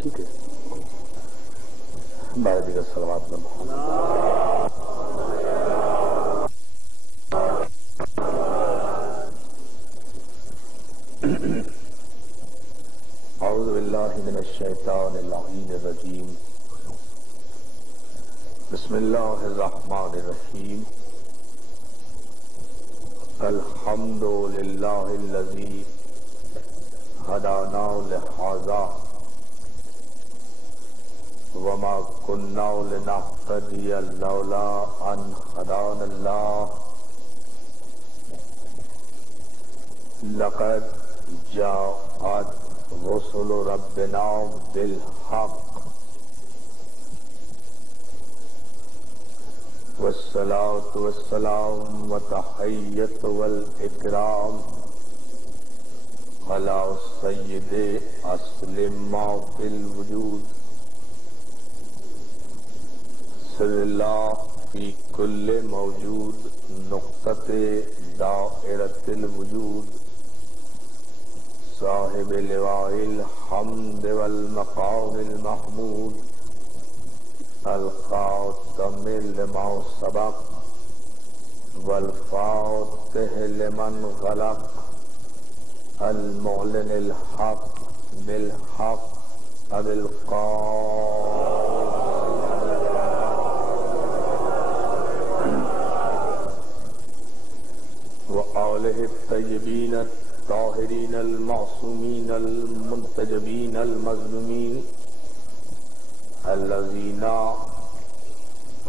ٹھیک ہے بارہ دیگر صلوات میں اعوذ باللہ من الشیطان اللعین الرجیم بسم اللہ الرحمن الرحیم الحمد للہ الذی ہدانا لہذا وما كنا لنهتدي لولا ان هدانا الله لقد جاءت رسل ربنا بالحق والصلاة والسلام والتحية والإكرام على سيد أصل ما في الوجود سر اللہ فی کل موجود نقطۃ دائرۃ الوجود صاحب لواء الحمد والمقام المحمود الخاتم لما سبق والفاتح لمن غلق المعلن الحق بالحق ابی القاسم وآلہ الطیبین الطاہرین المعصومین المنتجبین المظلومین الذین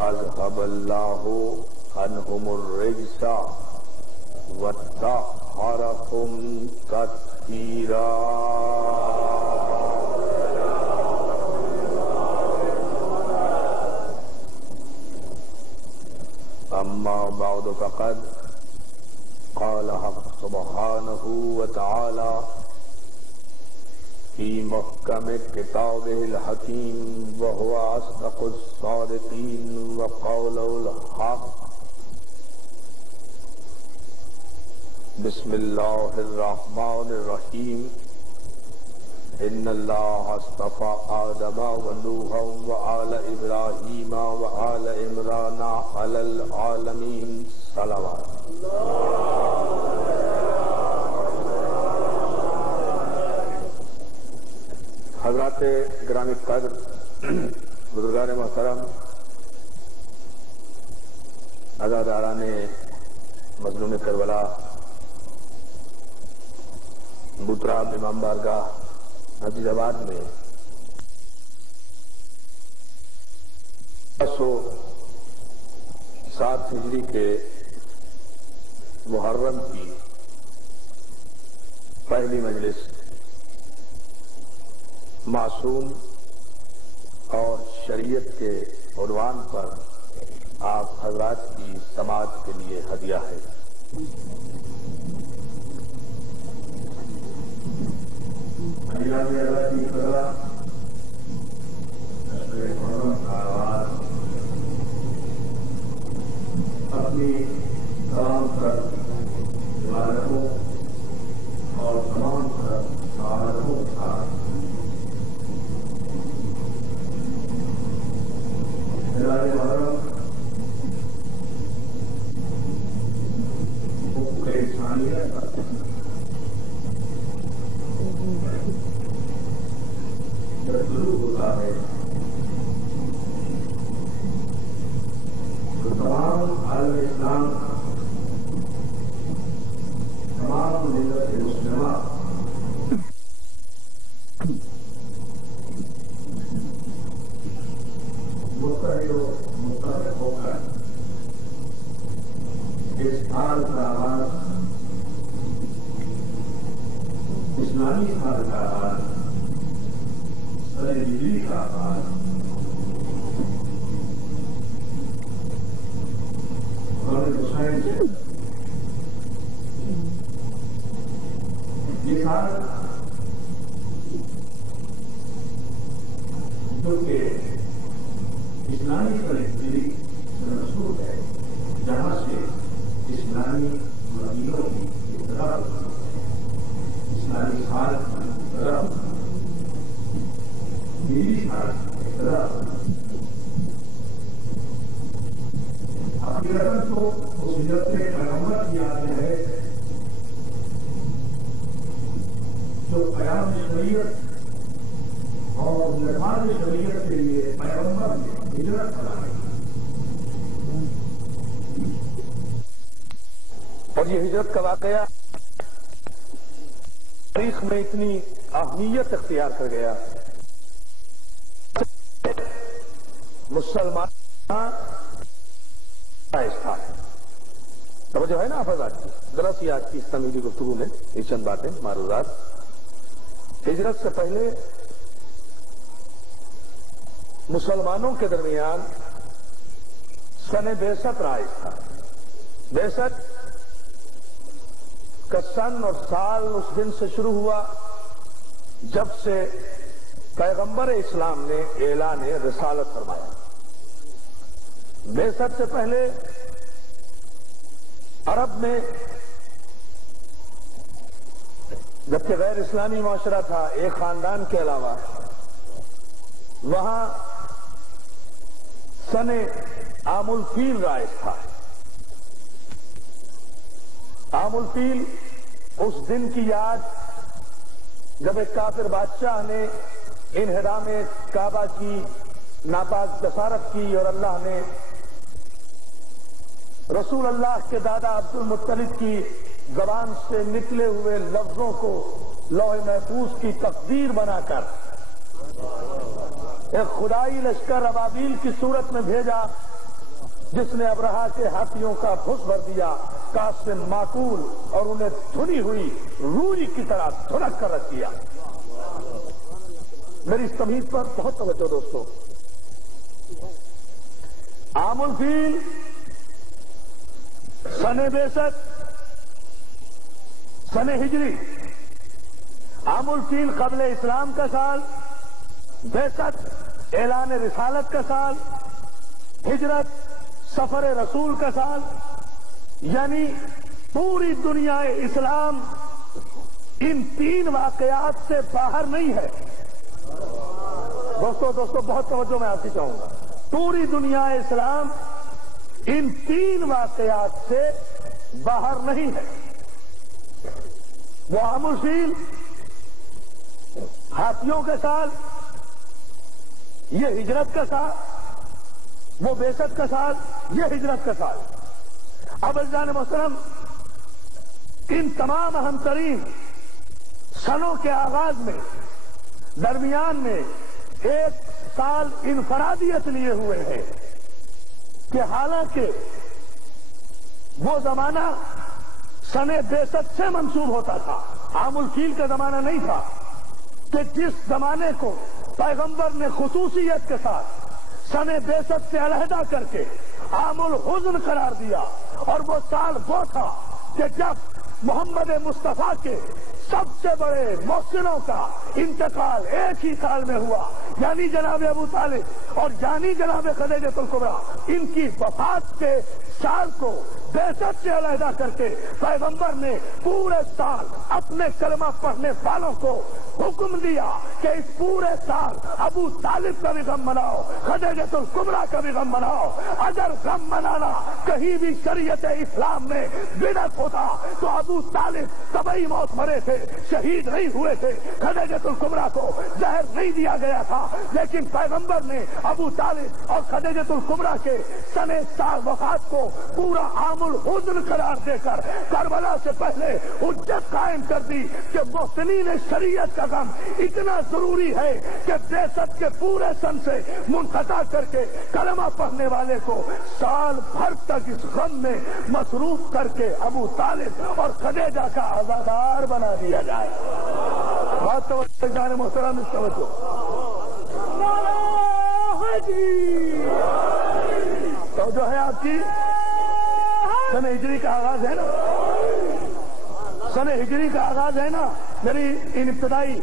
اذهب اللہ عنہم الرجس وطہرہم تطہیرا اما بعد فقد قال حق سبحانه وتعالى في محكم كتابه الحكيم وهو أصدق الصادقين وقوله الحق بسم الله الرحمن الرحيم إن الله اصطفى آدم ونوحا وآل إبراهيم وآل عمران على العالمين صلوات حضرات گرامی قدر بزرگان محترم عزاداران مظلوم کربلا بوترا امام بارگاہ عزیز آباد میں 7 ہجری کے محرم کی پہلی مجلس معصوم اور شریعت کے عنوان پر آپ حضرات کی سماعت کے لیے ہدیہ ہے۔ اپنی تمام عبادتوں اور تمام عبادتوں کا ہلال محرم حقوق انسانیت جب شروع ہوتا ہے تو تمام عالم اسلام تمام ملت مسلمہ متحد ہو کر اس سال کا آغاز اسلامی سال کا آغاز سال ہجری کا آغاز حسین سے یہ سال جو کہ اسلامی ہجری سے مشہور ہے، جہاں سے اسلامی مدینوں کی ابتدا ہوئی ہے، اسلامی حالت میں ابتدا میری حالت میں ابتدا حقیقت تو اس ہجرت کے پیغمبر کی یاد میں ہے جو قیام شریعت اور نفاذ شریعت کے لیے پیغمبر نے ہجرت کرائی اور یہ ہجرت کا واقعہ تاریخ میں اتنی اہمیت اختیار کر گیا. مسلمان توجہ ہے نا حفاظت کی ذرا سی آج کی اس تمیزی گفتگو میں یہ چند باتیں معروضات. ہجرت سے پہلے مسلمانوں کے درمیان سن بعثت رائج تھا. بعثت کا سن اور سال اس دن سے شروع ہوا جب سے پیغمبر اسلام نے اعلان رسالت فرمایا. بعثت سے پہلے عرب میں جبکہ غیر اسلامی معاشرہ تھا ایک خاندان کے علاوہ وہاں سن عام الفیل رائج تھا. عام الفیل اس دن کی یاد جب ایک کافر بادشاہ نے انہدام کعبہ کی ناپاک جسارت کی اور اللہ نے رسول اللہ کے دادا عبد المطلب کی زبان سے نکلے ہوئے لفظوں کو لوح محفوظ کی تقدیر بنا کر ایک خدائی لشکر ابابیل کی صورت میں بھیجا جس نے ابرہا کے ہاتھیوں کا پھس بھر دیا کاش سے معقول اور انہیں دھنی ہوئی روئی کی طرح دھنک کر رکھ دیا. میری اس تمہید پر بہت توجہ دوستو. عام الفیل سن بعثت سن ہجری. عام الفیل قبل اسلام کا سال، بعثت اعلان رسالت کا سال، ہجرت سفر رسول کا سال. یعنی پوری دنیا اسلام ان تین واقعات سے باہر نہیں ہے. دوستو بہت توجہ میں آپ کی چاہوں گا. پوری دنیا اسلام ان تین واقعات سے باہر نہیں ہے. وہ عام الفیل ہاتھیوں کے سال، یہ ہجرت کا سال، وہ بعثت کا سال، یہ ہجرت کا سال. اب عزیزان محترم ان تمام اہم ترین سنوں کے آغاز میں درمیان میں ایک سال انفرادیت لیے ہوئے ہے کہ حالانکہ وہ زمانہ سن بعثت سے منسوب ہوتا تھا، عام الفیل کا زمانہ نہیں تھا کہ جس زمانے کو پیغمبر نے خصوصیت کے ساتھ سن بعثت سے علیحدہ کر کے عام الحزن قرار دیا. اور وہ سال وہ تھا کہ جب محمد مصطفیٰ کے سب سے بڑے محسنوں کا انتقال ایک ہی سال میں ہوا، یعنی جناب ابو طالب اور یعنی جناب خدیجہ الکبریٰ. ان کی وفات کے سال کو بعثت سے علیحدہ کر کے پیغمبر نے پورے سال اپنے کلمہ پڑھنے والوں کو حکم دیا کہ اس پورے سال ابو طالب کا بھی غم مناؤ، خدیجہ الکبریٰ کا بھی غم مناؤ. اگر غم منانا کہیں بھی شریعت اسلام میں بدعت ہوتا تو ابو طالب طبعی موت مرے تھے، شہید نہیں ہوئے تھے. خدیجہ الکبریٰ کو زہر نہیں دیا گیا تھا، لیکن پیغمبر نے ابو طالب اور خدیجہ الکبریٰ کے سن سال وفات کو پورا عام الحزن قرار دے کر کربلا سے پہلے حجت قائم کر دی کہ محسنین شریعت کا غم اتنا ضروری ہے کہ بعثت کے پورے سن سے منقطع کر کے کلمہ پڑھنے والے کو سال بھر تک اس غم میں مصروف کر کے ابو طالب اور خدیجہ کا عزادار بنا دیا جائے. بات توجہ جان محترم اس توجہ. توجہ ہے آپ کی. سن ہجری کا آغاز ہے نا، سن ہجری کا آغاز ہے نا. میری ان ابتدائی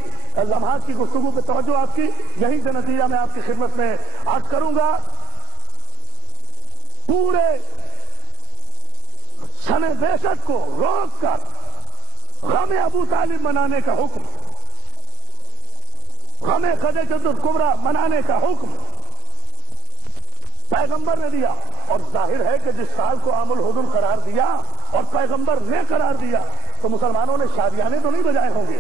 لمحات کی گفتگو پہ توجہ آپ کی، یہیں سے نتیجہ میں آپ کی خدمت میں عرض کروں گا. پورے سن بعثت کو روک کر غم ابو طالب منانے کا حکم، غم خدیجۃ الکبریٰ منانے کا حکم پیغمبر نے دیا. اور ظاہر ہے کہ جس سال کو عام الحزن قرار دیا اور پیغمبر نے قرار دیا تو مسلمانوں نے شادیانے تو نہیں بجائے ہوں گے.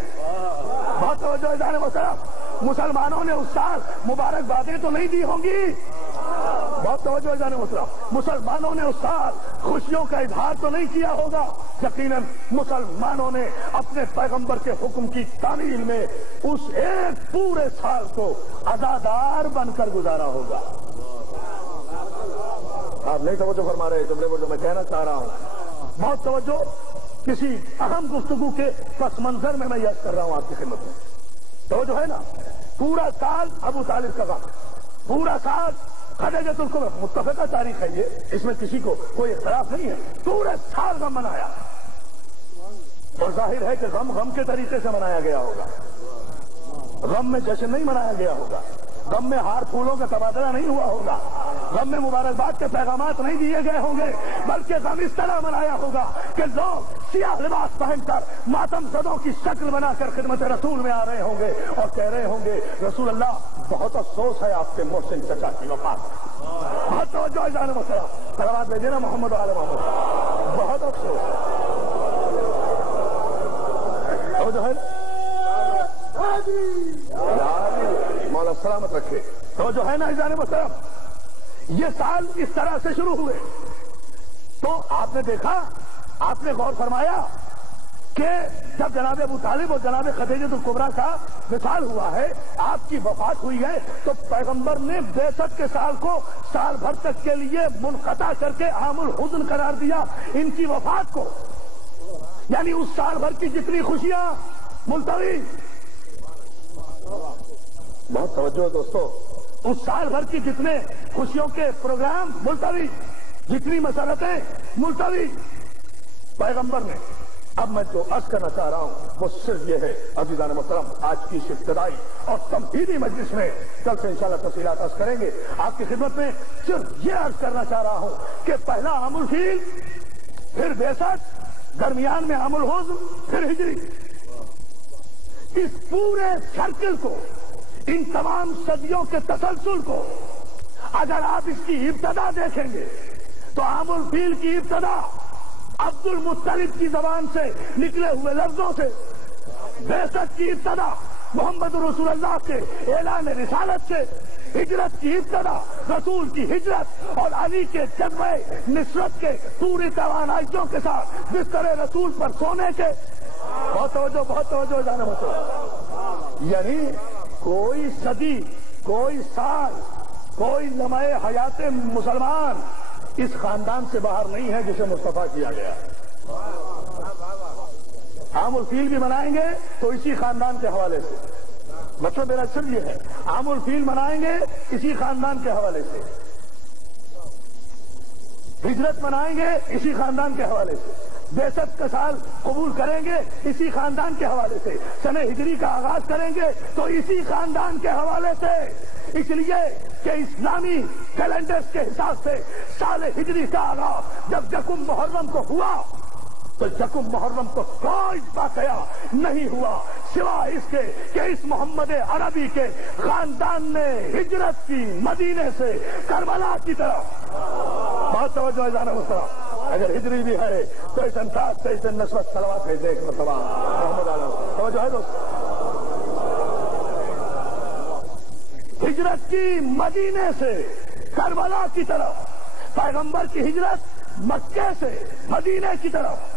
بہت توجہ ہے جانے محترم. مسلمانوں نے اس سال مبارکبادیں تو نہیں دی ہوں گی. بہت توجہ ہے جانے محترم. مسلمانوں نے اس سال خوشیوں کا اظہار تو نہیں کیا ہوگا. یقیناً مسلمانوں نے اپنے پیغمبر کے حکم کی تعمیل میں اس ایک پورے سال کو عزادار بن کر گزارا ہوگا. آپ نہیں توجہ فرما رہے جملے کو جو میں کہنا چاہ رہا ہوں. بہت توجہ. کسی اہم گفتگو کے پس منظر میں یاد کر رہا ہوں آپ کی خدمت میں. توجہ ہے نا. پورا سال ابو طالب کا غم، پورا سال خدیجۃ الکبریٰ، متفقہ تاریخ ہے یہ، اس میں کسی کو کوئی اختلاف نہیں ہے. پورے سال غم منایا اور ظاہر ہے کہ غم کے طریقے سے منایا گیا ہوگا. غم میں جشن نہیں منایا گیا ہوگا. غم میں ہار پھولوں کا تبادلہ نہیں ہوا ہوگا. غم میں مبارکباد کے پیغامات نہیں دیے گئے ہوں گے، بلکہ غم اس طرح منایا ہوگا کہ لوگ سیاہ لباس پہن کر ماتم زدوں کی شکل بنا کر خدمت رسول میں آ رہے ہوں گے اور کہہ رہے ہوں گے رسول اللہ بہت افسوس ہے آپ کے محسن چچا کی وفات. بہت توجہ جان محترم. صلوات بھیجیے نا محمد و آل محمد. بہت افسوس ہے. جو ہے مولا سلامت رکھے. تو جو ہے نا جان محترم، یہ سال اس طرح سے شروع ہوئے تو آپ نے دیکھا، آپ نے غور فرمایا کہ جب جناب ابو طالب اور جناب خدیجۃ الکبریٰ کا وصال ہوا ہے، آپ کی وفات ہوئی ہے، تو پیغمبر نے بعثت کے سال کو سال بھر تک کے لیے منقطع کر کے عام الحزن قرار دیا ان کی وفات کو. یعنی اس سال بھر کی جتنی خوشیاں ملتوی. بہت توجہ دوستو. اس سال بھر کی جتنے خوشیوں کے پروگرام ملتوی، جتنی مسرتیں ملتوی. پیغمبر نے، اب میں جو عرض کرنا چاہ رہا ہوں وہ صرف یہ ہے عزیزان محترم، آج کی اس ابتدائی اور تمہیدی مجلس میں کل سے انشاءاللہ تفصیلات عرض کریں گے. آپ کی خدمت میں صرف یہ عرض کرنا چاہ رہا ہوں کہ پہلا عام الفیل، پھر بعثت، درمیان میں عام الحزن، پھر ہجری. اس پورے سرکل کو، ان تمام صدیوں کے تسلسل کو اگر آپ اس کی ابتدا دیکھیں گے تو عام الفیل کی ابتدا عبد المطلب کی زبان سے نکلے ہوئے لفظوں سے، بعثت کی ابتدا محمد رسول اللہ کے اعلان رسالت سے، ہجرت کی ابتدا رسول کی ہجرت اور علی کے جذبہ نصرت کے پوری توانائیوں کے ساتھ بستر رسول پر سونے کے. بہت توجہ جانے مطلب. یعنی کوئی صدی، کوئی سال، کوئی لمحے حیات مسلمان اس خاندان سے باہر نہیں ہے جسے مصطفیٰ کیا گیا. عام الفیل بھی منائیں گے تو اسی خاندان کے حوالے سے. مطلب میرا صرف یہ ہے، عام الفیل منائیں گے اسی خاندان کے حوالے سے، ہجرت منائیں گے اسی خاندان کے حوالے سے، بعثت کا سال قبول کریں گے اسی خاندان کے حوالے سے، سنہ ہجری کا آغاز کریں گے تو اسی خاندان کے حوالے سے. اس لیے کہ اسلامی کیلنڈر کے حساب سے سال ہجری کا آغاز جب یکم محرم کو ہوا تو یکم محرم کو کوئی واقعہ نہیں ہوا سوا اس کے کہ اس محمد عربی کے خاندان نے ہجرت کی مدینے سے کربلا کی طرف. بہت توجہ جانا مسلم. اگر ہجری بھی ہے تو اس انداز سے اسے نسبت صلوات ہے دیکھ مرتبہ محمد عالم. توجہ ہے دوست. ہجرت کی مدینے سے کربلا کی طرف، پیغمبر کی ہجرت مکے سے مدینے کی طرف.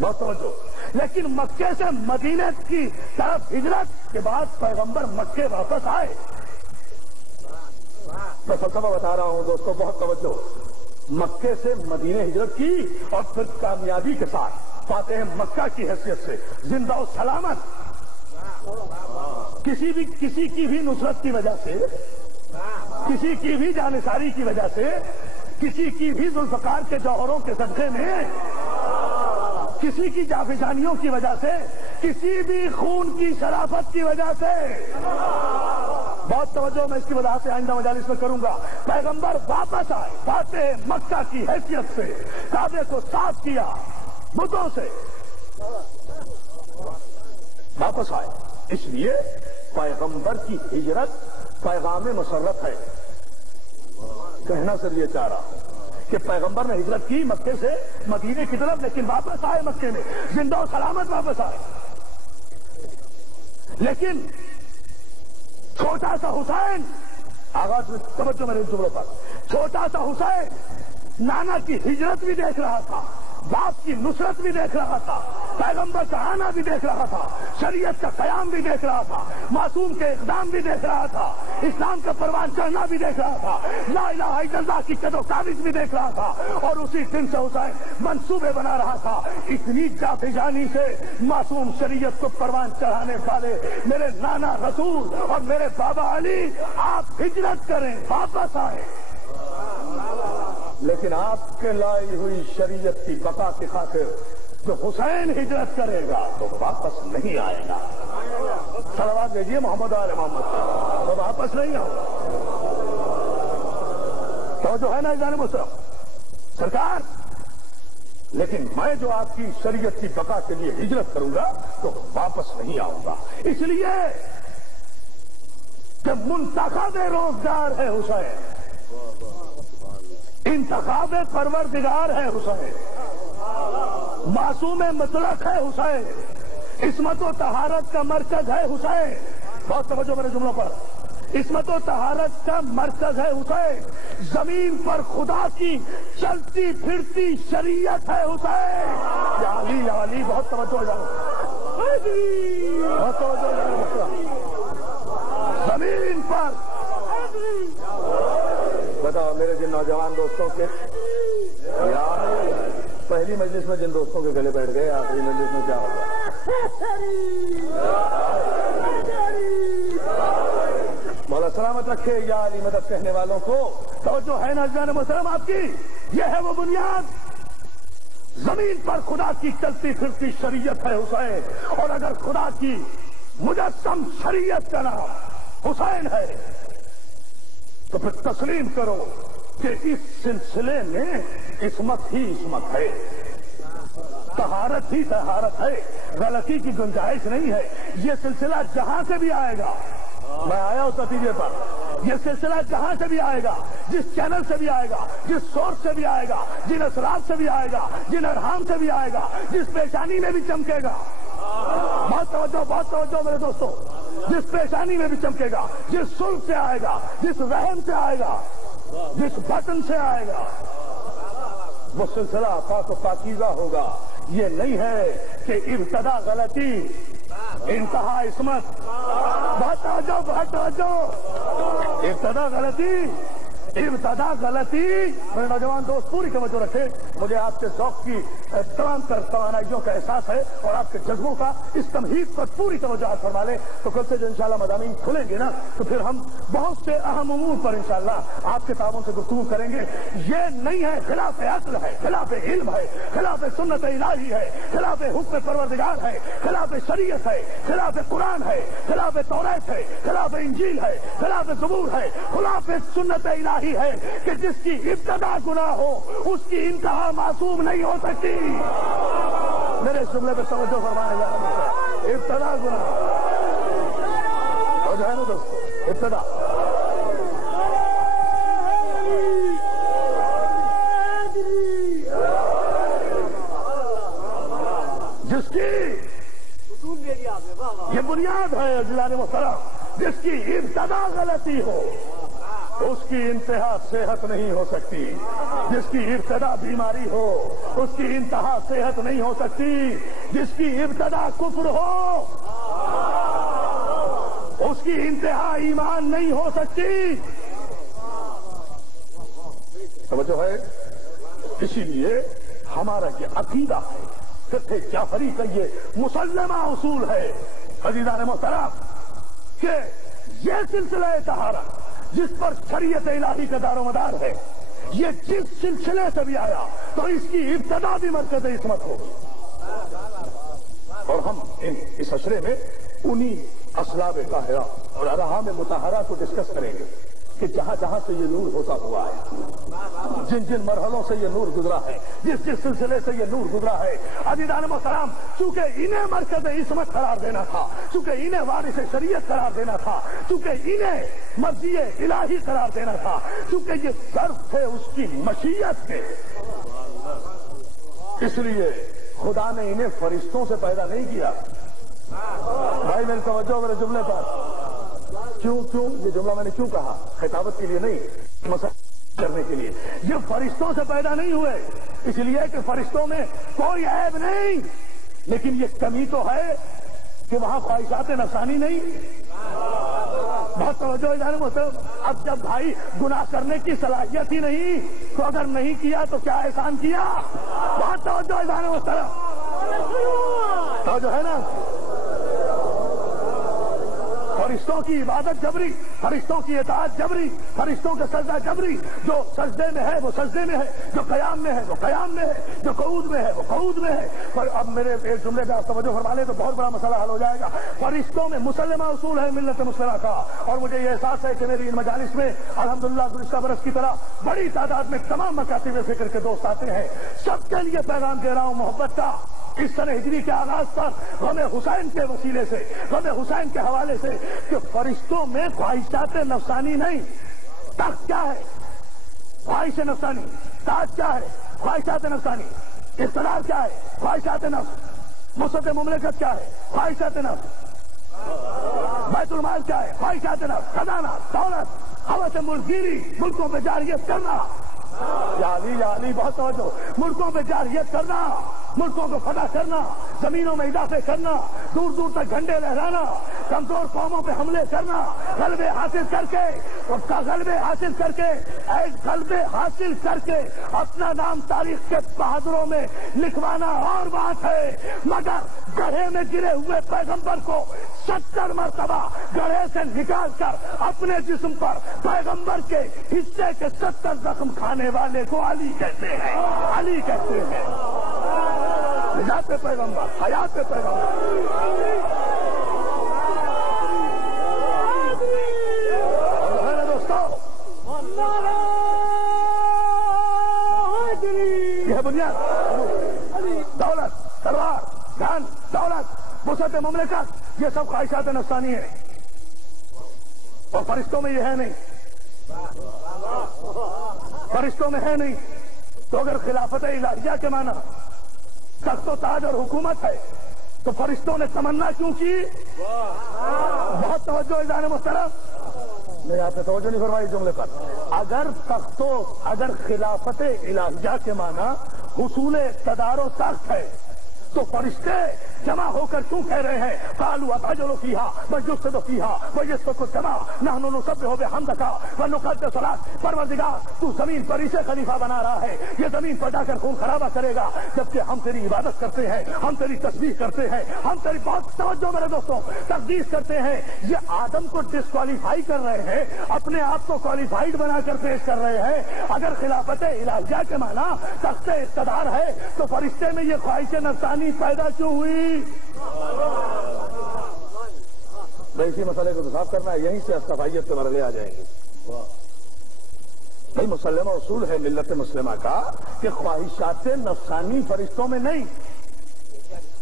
بہت توجہ. لیکن مکے سے مدینے کی طرف ہجرت کے بعد پیغمبر مکے واپس آئے. میں فلسفہ بتا رہا ہوں دوستو، بہت توجہ. مکے سے مدینے ہجرت کی اور پھر کامیابی کے ساتھ فاتح مکہ کی حیثیت سے زندہ و سلامت، کسی کی بھی نصرت کی وجہ سے، کسی کی بھی جانثاری کی وجہ سے، کسی کی بھی ذوالفقار کے جوہروں کے صدقے میں، کسی کی جافجانیوں کی وجہ سے، کسی بھی خون کی شرافت کی وجہ سے. بہت توجہ میں اس کی وضاحت آئندہ مجالس میں کروں گا. پیغمبر واپس آئے فاتح مکہ کی حیثیت سے، کعبے کو صاف کیا بتوں سے، واپس آئے. اس لیے پیغمبر کی ہجرت پیغام مسرت ہے. کہنا سر یہ چاہ رہا ہوں کہ پیغمبر نے ہجرت کی مکے سے مدینے کی طرف، لیکن واپس آئے مکے میں زندہ و سلامت واپس آئے. لیکن چھوٹا سا حسین، آغاز میں توجہ میرے جملوں پر، چھوٹا سا حسین نانا کی ہجرت بھی دیکھ رہا تھا، باپ کی نصرت بھی دیکھ رہا تھا، پیغمبر کا آنا بھی دیکھ رہا تھا، شریعت کا قیام بھی دیکھ رہا تھا، معصوم کے اقدام بھی دیکھ رہا تھا، اسلام کا پروان چڑھنا بھی دیکھ رہا تھا، لا الہ الا اللہ کی قد و قامت بھی دیکھ رہا تھا. اور اسی دن سے حسین منصوبے بنا رہا تھا. اتنی جافی جانی سے معصوم شریعت کو پروان چڑھانے والے میرے نانا رسول اور میرے بابا علی، آپ ہجرت کریں، واپس آئے. لیکن آپ کے لائی ہوئی شریعت کی بقا کی خاطر جو حسین ہجرت کرے گا تو واپس نہیں آئے گا. صلوات دیجیے محمد آل محمد، تو واپس نہیں آؤ. تو جو ہے نا جان محترم سرکار، لیکن میں جو آپ کی شریعت کی بقا کے لیے ہجرت کروں گا تو واپس نہیں آؤں گا. اس لیے کہ منتخب روزگار ہے حسین، انتخاب پروردگار ہے حسین، معصوم مطلق ہے حسین، عصمت و طہارت کا مرکز ہے حسین. بہت توجہ میرے جملوں پر. عصمت و طہارت کا مرکز ہے حسین. زمین پر خدا کی چلتی پھرتی شریعت ہے حسین. یا علی یا علی، بہت توجہ ہو جاؤ، بہت توجہ ہو جاؤ. زمین پر بتاؤ میرے جن نوجوان دوستوں کے، پہلی مجلس میں جن دوستوں کے گلے بیٹھ گئے، آخری مجلس میں کیا ہوگا؟ مولا سلامت رکھے یا علی مدد کہنے والوں کو. توجہ ہے نا جان محترم آپ کی؟ یہ ہے وہ بنیاد. زمین پر خدا کی چلتی پھرتی شریعت ہے حسین. اور اگر خدا کی مجسم شریعت کا نام حسین ہے تو پھر تسلیم کرو کہ اس سلسلے میں عصمت ہی عصمت ہے، طہارت ہی طہارت ہے، غلطی کی گنجائش نہیں ہے. یہ سلسلہ جہاں سے بھی آئے گا، میں آیا اس نتیجے پر، یہ سلسلہ جہاں سے بھی آئے گا، جس چینل سے بھی آئے گا، جس سورس سے بھی آئے گا، جن اثرات سے بھی آئے گا، جن ارحام سے بھی آئے گا، جس پیشانی میں بھی چمکے گا. بہت توجہ میرے دوستوں. جس پیشانی میں بھی چمکے گا، جس سلک سے آئے گا، جس رحم سے آئے گا، جس بٹن سے آئے گا، وہ سلسلہ پاک و پاکیزہ ہوگا. یہ نہیں ہے کہ ابتدا غلطی انتہا عصمت. بہت توجہ. ابتدا غلطی. میرے نوجوان دوست پوری توجہ رکھے. مجھے آپ کے ذوق کی تمام تر توانائیوں کا احساس ہے اور آپ کے جذبوں کا. اس تمہید پر پوری توجہ فرما لیں تو کل سے جو انشاءاللہ مضامین کھلیں گے نا تو پھر ہم بہت سے اہم امور پر انشاءاللہ آپ کے تعاون سے گفتگو کریں گے. یہ نہیں ہے خلاف عقل ہے، خلاف علم ہے، خلاف سنت الہی ہے، خلاف حکم پروردگار ہے، خلاف شریعت ہے، خلاف قرآن ہے، خلاف توریت ہے، خلاف انجیل ہے، خلاف زبور ہے، خلاف سنت الہی ہے کہ جس کی ابتدا گناہ ہو اس کی انتہا معصوم نہیں ہو سکتی. میرے اس جملے پہ توجہ فرمانے جا رہا ہوں. ابتدا گناہ اور جو ہے نا دوستو، ابتدا جس کی یہ بنیاد ہے عزیزان محترم، جس کی ابتدا غلطی ہو اس کی انتہا صحت نہیں ہو سکتی. جس کی ابتدا بیماری ہو اس کی انتہا صحت نہیں ہو سکتی. جس کی ابتدا کفر ہو اس کی انتہا ایمان نہیں ہو سکتی. توجہ ہے. اسی لیے ہمارا یہ عقیدہ ہے، فقہ جعفری کا یہ مسلمہ اصول ہے عزیزان محترم کہ یہ سلسلہ طہارت جس پر شریعت الہی کا دار و مدار ہے، یہ جس سلسلے سے بھی آیا تو اس کی ابتدا بھی مرکز عصمت ہوگی. اور ہم اس اشرے میں انہی اسلاب طاہرہ اور ارحام مطہرہ کو ڈسکس کریں گے. کہ جہاں جہاں سے یہ نور ہوتا ہوا ہے، جن جن مرحلوں سے یہ نور گزرا ہے، جس جس سلسلے سے یہ نور گزرا ہے، عزیزان محترم، چونکہ انہیں مرکز عصمت قرار دینا تھا، چونکہ انہیں وارث شریعت قرار دینا تھا، چونکہ انہیں مرضی الہی قرار دینا تھا، چونکہ یہ ظرف تھے اس کی مشیت کے، اس لیے خدا نے انہیں فرشتوں سے پیدا نہیں کیا۔ بھائی میری توجہ میرے جملے پر، کیوں یہ جملہ میں نے کیوں کہا؟ خطابت کے لیے نہیں، مسئلہ کرنے کے لیے۔ یہ فرشتوں سے پیدا نہیں ہوئے، اس لیے کہ فرشتوں میں کوئی عیب نہیں، لیکن یہ کمی تو ہے کہ وہاں خواہشات نفسانی نہیں۔ بہت توجہ جانے محترم، اب جب بھائی گناہ کرنے کی صلاحیت ہی نہیں تو اگر نہیں کیا تو کیا احسان کیا؟ بہت توجہ جانے محترم، توجہ ہے نا؟ فرشتوں کی عبادت جبری، فرشتوں کی اطاعت جبری، فرشتوں کا سجدہ جبری، جو سجدے میں ہے وہ سجدے میں ہے، جو قیام میں ہے وہ قیام میں ہے، جو قعود میں ہے وہ قعود میں ہے۔ پر اب میرے ایک جملے پہ آپ توجہ فرما لیں تو بہت بڑا مسئلہ حل ہو جائے گا۔ فرشتوں میں مسلمہ اصول ہے ملت مسلمہ کا، اور مجھے یہ احساس ہے کہ میری ان مجالس میں الحمدللہ گزشتہ برس کی طرح بڑی تعداد میں تمام مکاتب فکر کے دوست آتے ہیں، سب کے لیے پیغام دے رہا ہوں محبت کا۔ اس سنہ ہجری کے آغاز پر غم حسین کے وسیلے سے، غم حسین کے حوالے سے، کہ فرشتوں میں خواہشات نفسانی نہیں۔ تخت کیا ہے؟ خواہش نفسانی۔ تاج کیا ہے؟ خواہشات نفسانی۔ اقتدار کیا ہے؟ خواہشات نفس۔ وسعت مملکت کیا ہے؟ خواہشات نفس۔ بیت المال کیا ہے؟ خواہشات نفس۔ خزانہ، دولت، ہوس ملکگیری، ملکوں پہ جارحیت کرنا، یا علی بہت توجہ، ملکوں پہ جارحیت کرنا، ملکوں کو فتح کرنا، زمینوں میں اضافے کرنا، دور دور تک جھنڈے لہرانا، کمزور قوموں پہ حملے کرنا، غلبے حاصل کر کے اپنا نام تاریخ کے بہادروں میں لکھوانا اور بات ہے، مگر گڑھے میں گرے ہوئے پیغمبر کو 70 مرتبہ گڑھے سے نکال کر اپنے جسم پر پیغمبر کے حصے کے 70 زخم کھانے والے کو علی کہتے ہیں، علی کہتے ہیں۔ نجات پیغمبر، حیات پیغمبر۔ دوستو، یہ بنیاد، دولت، تلوار، دھن، دولت، وسعت مملکت، یہ سب خواہشات نفسانی ہیں، اور فرشتوں میں یہ ہے نہیں، فرشتوں میں ہے نہیں۔ تو اگر خلافت الہیہ کے معنی تخت و تاج اور حکومت ہے تو فرشتوں نے تمنا کیوں کی؟ بہت توجہ اذان محترم، نہیں آپ نے توجہ نہیں فرمائی جملے پر۔ اگر خلافت الہیہ کے معنی حصول اقتدار و تخت ہے تو فرشتے جمع ہو کر کیوں کہہ رہے ہیں قالوا اتجعل فیہا من یفسد فیہا ویسفک الدماء نحن نسبح بحمدک ونقدس لک؟ پروردگار تو زمین پر اسے خلیفہ بنا رہا ہے، یہ زمین پر جا کر خون خرابہ کرے گا، جبکہ ہم تیری عبادت کرتے ہیں، ہم تیری تسبیح کرتے ہیں، ہم تیری بہت توجہ میرے دوستوں تقدیس کرتے ہیں۔ یہ آدم کو ڈسکوالیفائی کر رہے ہیں، اپنے آپ کو کوالیفائڈ بنا کر پیش کر رہے ہیں۔ اگر خلافت الہیہ کے معنی تخت اقتدار ہے تو فرشتے میں یہ خواہش نفسانی پیدا کیوں ہوئی؟ میں اسی مسئلے کو صاف کرنا ہے، یہیں سے صفائیت کے مرحلے آ جائیں گے۔ بھائی مسلمہ اصول ہے ملت مسلمہ کا کہ خواہشات نفسانی فرشتوں میں نہیں،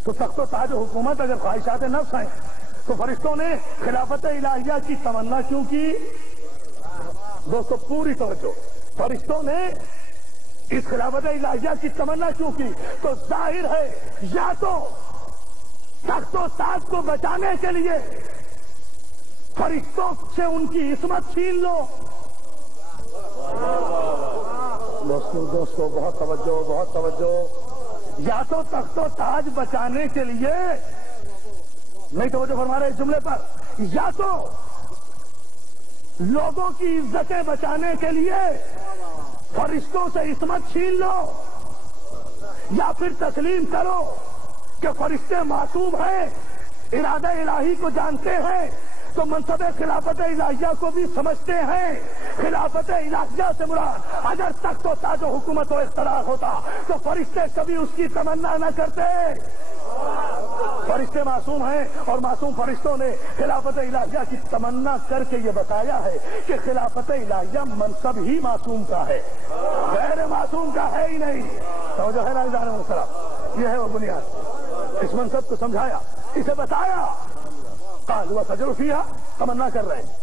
تو تخت و تاج حکومت اگر خواہشات نفس ہیں تو فرشتوں نے خلافت الہیہ کی تمنا کیوں کی؟ دوستو پوری توجہ، فرشتوں نے اس خلافت الہیہ کی تمنا کیوں کی؟ تو ظاہر ہے یا تو تخت و تاج کو بچانے کے لیے فرشتوں سے ان کی عصمت چھین لو۔ دوستو بہت توجہ، بہت توجہ، یا تو تخت و تاج بچانے کے لیے، نہیں توجہ فرما رہے اس جملے پر، یا تو لوگوں کی عزتیں بچانے کے لیے فرشتوں سے عصمت چھین لو، یا پھر تسلیم کرو کہ فرشتے معصوم ہیں، ارادہ الہی کو جانتے ہیں، تو منصب خلافت الہیہ کو بھی سمجھتے ہیں۔ خلافت الہیہ سے مراد اگر تخت و تاج و حکومت و اقتدار ہوتا تو فرشتے کبھی اس کی تمنا نہ کرتے۔ فرشتے معصوم ہیں اور معصوم فرشتوں نے خلافت الہیہ کی تمنا کر کے یہ بتایا ہے کہ خلافت الہیہ منصب ہی معصوم کا ہے، غیر معصوم کا ہے ہی نہیں۔ توجہ ہے نا عزیزان محترم، یہ ہے وہ بنیاد۔ اس منصب کو سمجھایا، اسے بتایا۔ قالوا وتجروا فيها، تمنا کر رہے ہیں،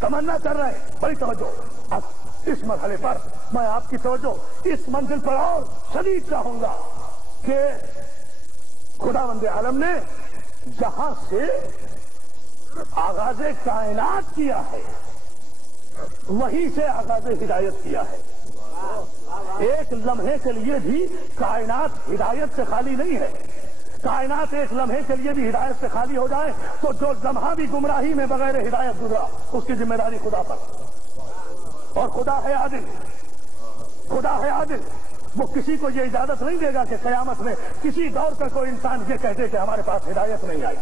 تمنا کر رہے ہیں۔ بڑی توجہ، اب اس مرحلے پر میں آپ کی توجہ اس منزل پر اور شدید چاہوں گا کہ خداوند عالم نے جہاں سے آغاز کائنات کیا ہے وہیں سے آغاز ہدایت کیا ہے۔ ایک لمحے کے لیے بھی کائنات ہدایت سے خالی نہیں ہے۔ کائنات ایک لمحے کے لیے بھی ہدایت سے خالی ہو جائے تو جو لمحہ بھی گمراہی میں بغیر ہدایت گزرا اس کی ذمہ داری خدا پر۔ اور خدا ہے عادل، خدا ہے عادل، وہ کسی کو یہ اجازت نہیں دے گا کہ قیامت میں کسی دور کا کوئی انسان یہ کہتے کہ ہمارے پاس ہدایت نہیں آئی۔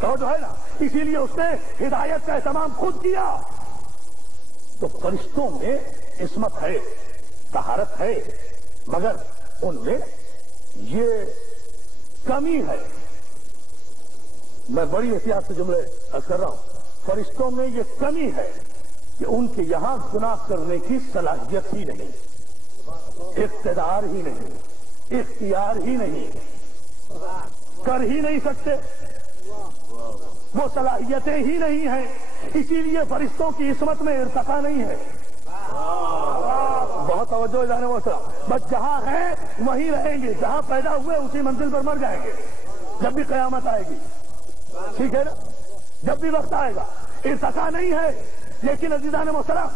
تو جو ہے نا، اسی لیے اس نے ہدایت کا اہتمام خود کیا۔ تو فرشتوں میں عصمت ہے، طہارت ہے، مگر ان میں یہ کمی ہے۔ میں بڑی احتیاط سے جملے عرض کر رہا ہوں، فرشتوں میں یہ کمی ہے کہ ان کے یہاں گناہ کرنے کی صلاحیت ہی نہیں، اقتدار ہی نہیں، اختیار ہی نہیں، کر ہی نہیں سکتے، وہ صلاحیتیں ہی نہیں ہیں۔ اسی لیے فرشتوں کی عصمت میں ارتقا نہیں ہے۔ بہت توجہ ہے جانے محترم، بس جہاں ہیں وہیں رہیں گے، جہاں پیدا ہوئے اسی منزل پر مر جائیں گے جب بھی قیامت آئے گی، ٹھیک ہے نا، جب بھی وقت آئے گا۔ ارتقا نہیں ہے، لیکن عزیزان محترم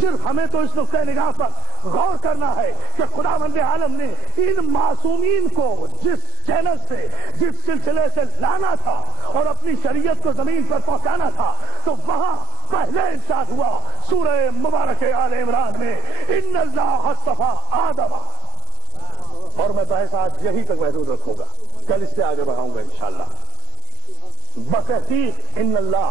صرف ہمیں تو اس نقطۂ نگاہ پر غور کرنا ہے کہ خداوند عالم نے ان معصومین کو جس چینل سے، جس سلسلے سے لانا تھا اور اپنی شریعت کو زمین پر پہنچانا تھا، تو وہاں پہلے ارشاد ہوا سورہ مبارک آل عمران میں، ان اللہ اصطفیٰ آدم، اور میں بحث آج یہی تک محدود رکھوں گا، کل اس سے آگے بڑھاؤں گا انشاءاللہ۔ بتحقیق ان اللہ،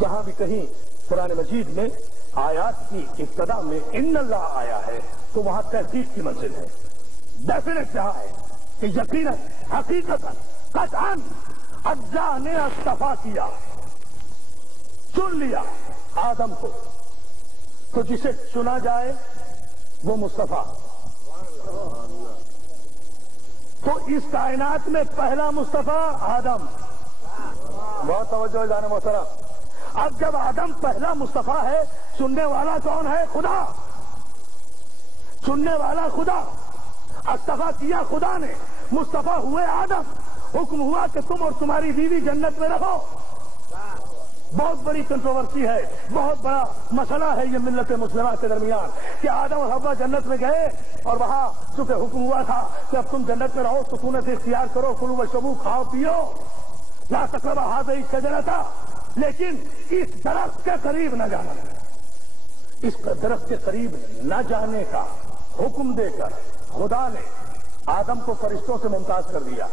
جہاں بھی کہیں قرآن مجید میں آیات کی ابتدا میں ان اللہ آیا ہے تو وہاں تحقیق کی منزل ہے، ڈیفینیٹ جہاں ہے کہ یقیناً حقیقتاً قطعاً اللہ نے اصطفیٰ کیا، چن لیا آدم کو، تو جسے چنا جائے وہ مصطفیٰ۔ تو اس کائنات میں پہلا مصطفیٰ آدم۔ بہت توجہ ہے جانے محترم، اب جب آدم پہلا مصطفیٰ ہے، چننے والا کون ہے؟ خدا۔ چننے والا خدا، اصطفیٰ کیا خدا نے، مصطفیٰ ہوئے آدم، حکم ہوا کہ تم اور تمہاری بیوی جنت میں رہو۔ بہت بڑی کنٹروورسی ہے، بہت بڑا مسئلہ ہے یہ ملت مسلمہ کے درمیان کہ آدم اور حوا جنت میں گئے اور وہاں چونکہ حکم ہوا تھا کہ اب تم جنت میں رہو، سکونت اختیار کرو، کلوا واشربوا، کھاؤ پیو، لا تقربا هذه الشجرة، لیکن اس درخت کے قریب نہ جانا۔ اس درخت کے قریب نہ جانے کا حکم دے کر خدا نے آدم کو فرشتوں سے ممتاز کر دیا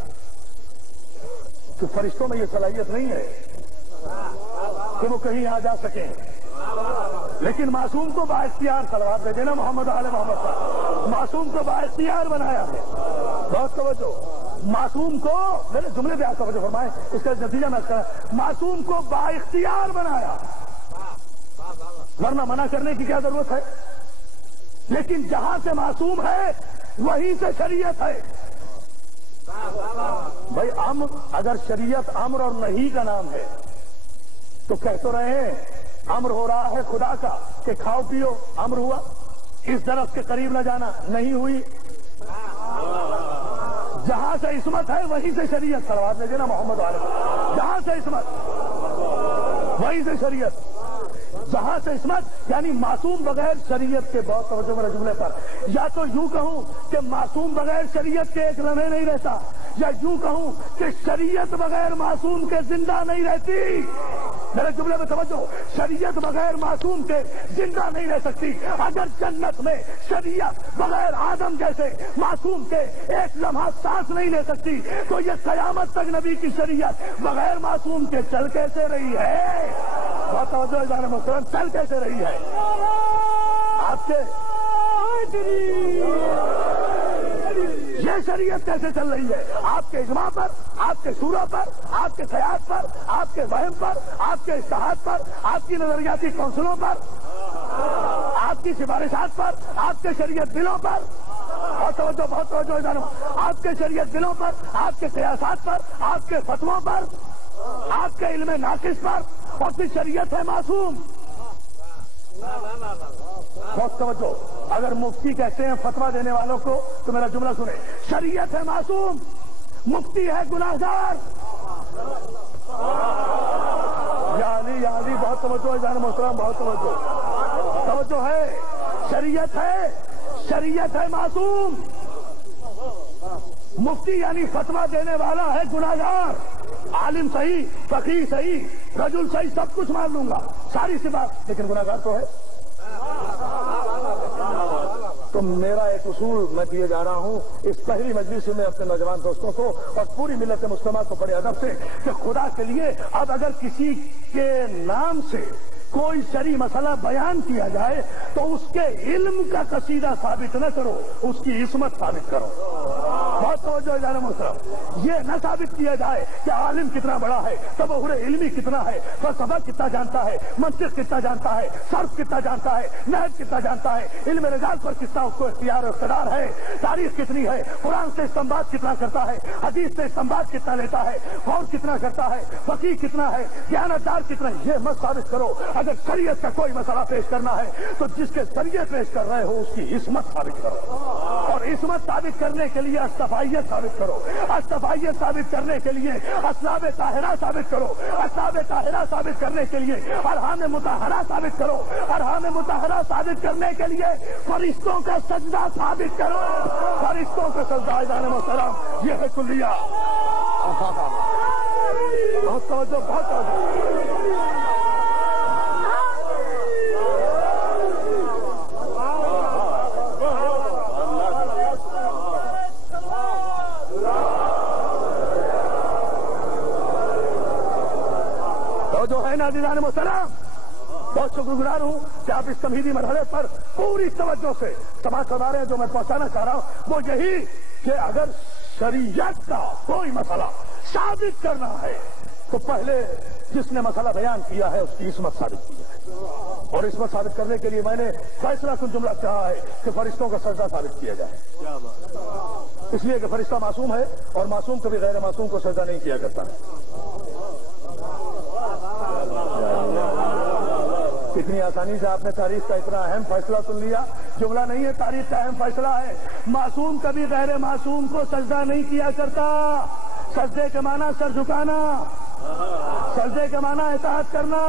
کہ فرشتوں میں یہ صلاحیت نہیں ہے کہ وہ کہیں آ جا سکیں، لیکن معصوم کو بااختیار، صلوات دے دینا محمد آل محمد صاحب، معصوم کو بااختیار بنایا ہے۔ بہت توجہ، معصوم کو، میرے جملے پہ آپ توجہ فرمائیں، اس کا نتیجہ میں معصوم کو بااختیار بنایا، ورنہ منع کرنے کی کیا ضرورت ہے؟ لیکن جہاں سے معصوم ہے وہیں سے شریعت ہے۔ بھائی امر، اگر شریعت امر اور نہیں کا نام ہے تو کہہ تو رہے ہیں امر ہو رہا ہے خدا کا کہ کھاؤ پیو، امر ہوا، اس درخت کے قریب نہ جانا نہیں ہوئی۔ جہاں سے عصمت ہے وہیں سے شریعت، صلوات دے دینا محمد علیہ، جہاں سے عصمت وہیں سے شریعت، جہاں سے عصمت یعنی معصوم بغیر شریعت کے، بہت توجہ میرے جملے پر، یا تو یوں کہوں کہ معصوم بغیر شریعت کے ایک لمحے نہیں رہتا، یا یوں کہوں کہ شریعت بغیر معصوم کے زندہ نہیں رہتی۔ میرے جملے میں توجہ، شریعت بغیر معصوم کے زندہ نہیں رہ سکتی۔ اگر جنت میں شریعت بغیر آدم جیسے معصوم کے ایک لمحہ سانس نہیں لے سکتی تو یہ قیامت تک نبی کی شریعت بغیر معصوم کے چل کیسے رہی ہے؟ بہت توجہ ہے جان محترم، چل کیسے رہی ہے؟ آپ کے یہ شریعت کیسے چل رہی ہے؟ آپ کے اجماع پر، آپ کے شورا پر، آپ کے خیال پر، آپ کے وہم پر، آپ کے اجتہاد پر، آپ کی نظریاتی کونسلوں پر، آپ کی سفارشات پر، آپ کے شریعت بلوں پر، بہت توجہ جانو، آپ کے شریعت بلوں پر، آپ کے قیاسات پر، آپ کے فتووں پر، آپ کے علم ناقص پر، اور پھر شریعت ہے معصوم۔ بہت توجہ، اگر مفتی کہتے ہیں فتویٰ دینے والوں کو تو میرا جملہ سنیں، شریعت ہے معصوم، مفتی ہے گناہگار۔ یا علی بہت توجہ جان محترم، بہت توجہ ہے، شریعت ہے معصوم، مفتی یعنی فتویٰ دینے والا ہے گناہگار، عالم صحیح، فقیہ صحیح، رجل صحیح، سب کچھ مان لوں گا، ساری سی بات، لیکن گناہگار تو ہے۔ تو میرا ایک اصول میں دیے جا رہا ہوں اس پہلی مجلس میں اپنے نوجوان دوستوں کو اور پوری ملت مسلمہ کو بڑے ادب سے، کہ خدا کے لیے اب اگر کسی کے نام سے کوئی شرعی مسئلہ بیان کیا جائے تو اس کے علم کا قصیدہ ثابت نہ کرو، اس کی عصمت ثابت کرو۔ بہت توجہ جانے محترم، یہ نہ ثابت کیا جائے کہ عالم کتنا بڑا ہے، تبحر علمی کتنا ہے، فلسفہ کتنا جانتا ہے، منطق کتنا جانتا ہے، صرف کتنا جانتا ہے، نحو کتنا جانتا ہے، علم رجال پر کتنا اس کو اختیار و اقتدار ہے، تاریخ کتنی ہے، قرآن سے استنباط کتنا کرتا ہے، حدیث سے استنباط کتنا لیتا ہے، غور کتنا کرتا ہے، فقیہ کتنا ہے، دیانتدار کتنا ہے، یہ مت ثابت کرو۔ اگر شریعت کا کوئی مسئلہ پیش کرنا ہے تو جس کے ذریعے پیش کر رہے ہو اس کی عصمت ثابت کرو، اور عصمت ثابت کرنے کے لیے استفائیت ثابت کرو، استفائیت ثابت کرنے کے لیے اسلاب طاہرہ ثابت کرو، اسلاب طاہرہ ثابت کرنے کے لیے ارحام مطہرہ ثابت کرو، ارحام مطہرہ ثابت کرنے کے لیے فرشتوں کا سجدہ ثابت کرو، فرشتوں کا سجدہ جان محترم، یہ ہے کلیہ۔ بہت توجہ، بہت توجہ۔ جو ہے ناظرین محترم، بہت شکر گزار ہوں کہ آپ اس تمہیدی مرحلے پر پوری توجہ سے سماعت فرما رہے ہیں۔ جو میں پہنچانا چاہ رہا ہوں وہ یہی کہ اگر شریعت کا کوئی مسئلہ ثابت کرنا ہے تو پہلے جس نے مسئلہ بیان کیا ہے اس کی عصمت ثابت کی ہے، اور عصمت ثابت کرنے کے لیے میں نے فیصلہ کن جملہ کہا ہے کہ فرشتوں کا سجدہ ثابت کیا جائے، اس لیے کہ فرشتہ معصوم ہے اور معصوم کبھی غیر معصوم کو سجدہ نہیں کیا کرتا۔ کتنی آسانی سے آپ نے تاریخ کا اتنا اہم فیصلہ سن لیا، جملہ نہیں ہے، تاریخ کا اہم فیصلہ ہے۔ معصوم کبھی غیر معصوم کو سجدہ نہیں کیا کرتا، سجدے کے معنی سر جھکانا، سجدے کے معنی اطاعت کرنا،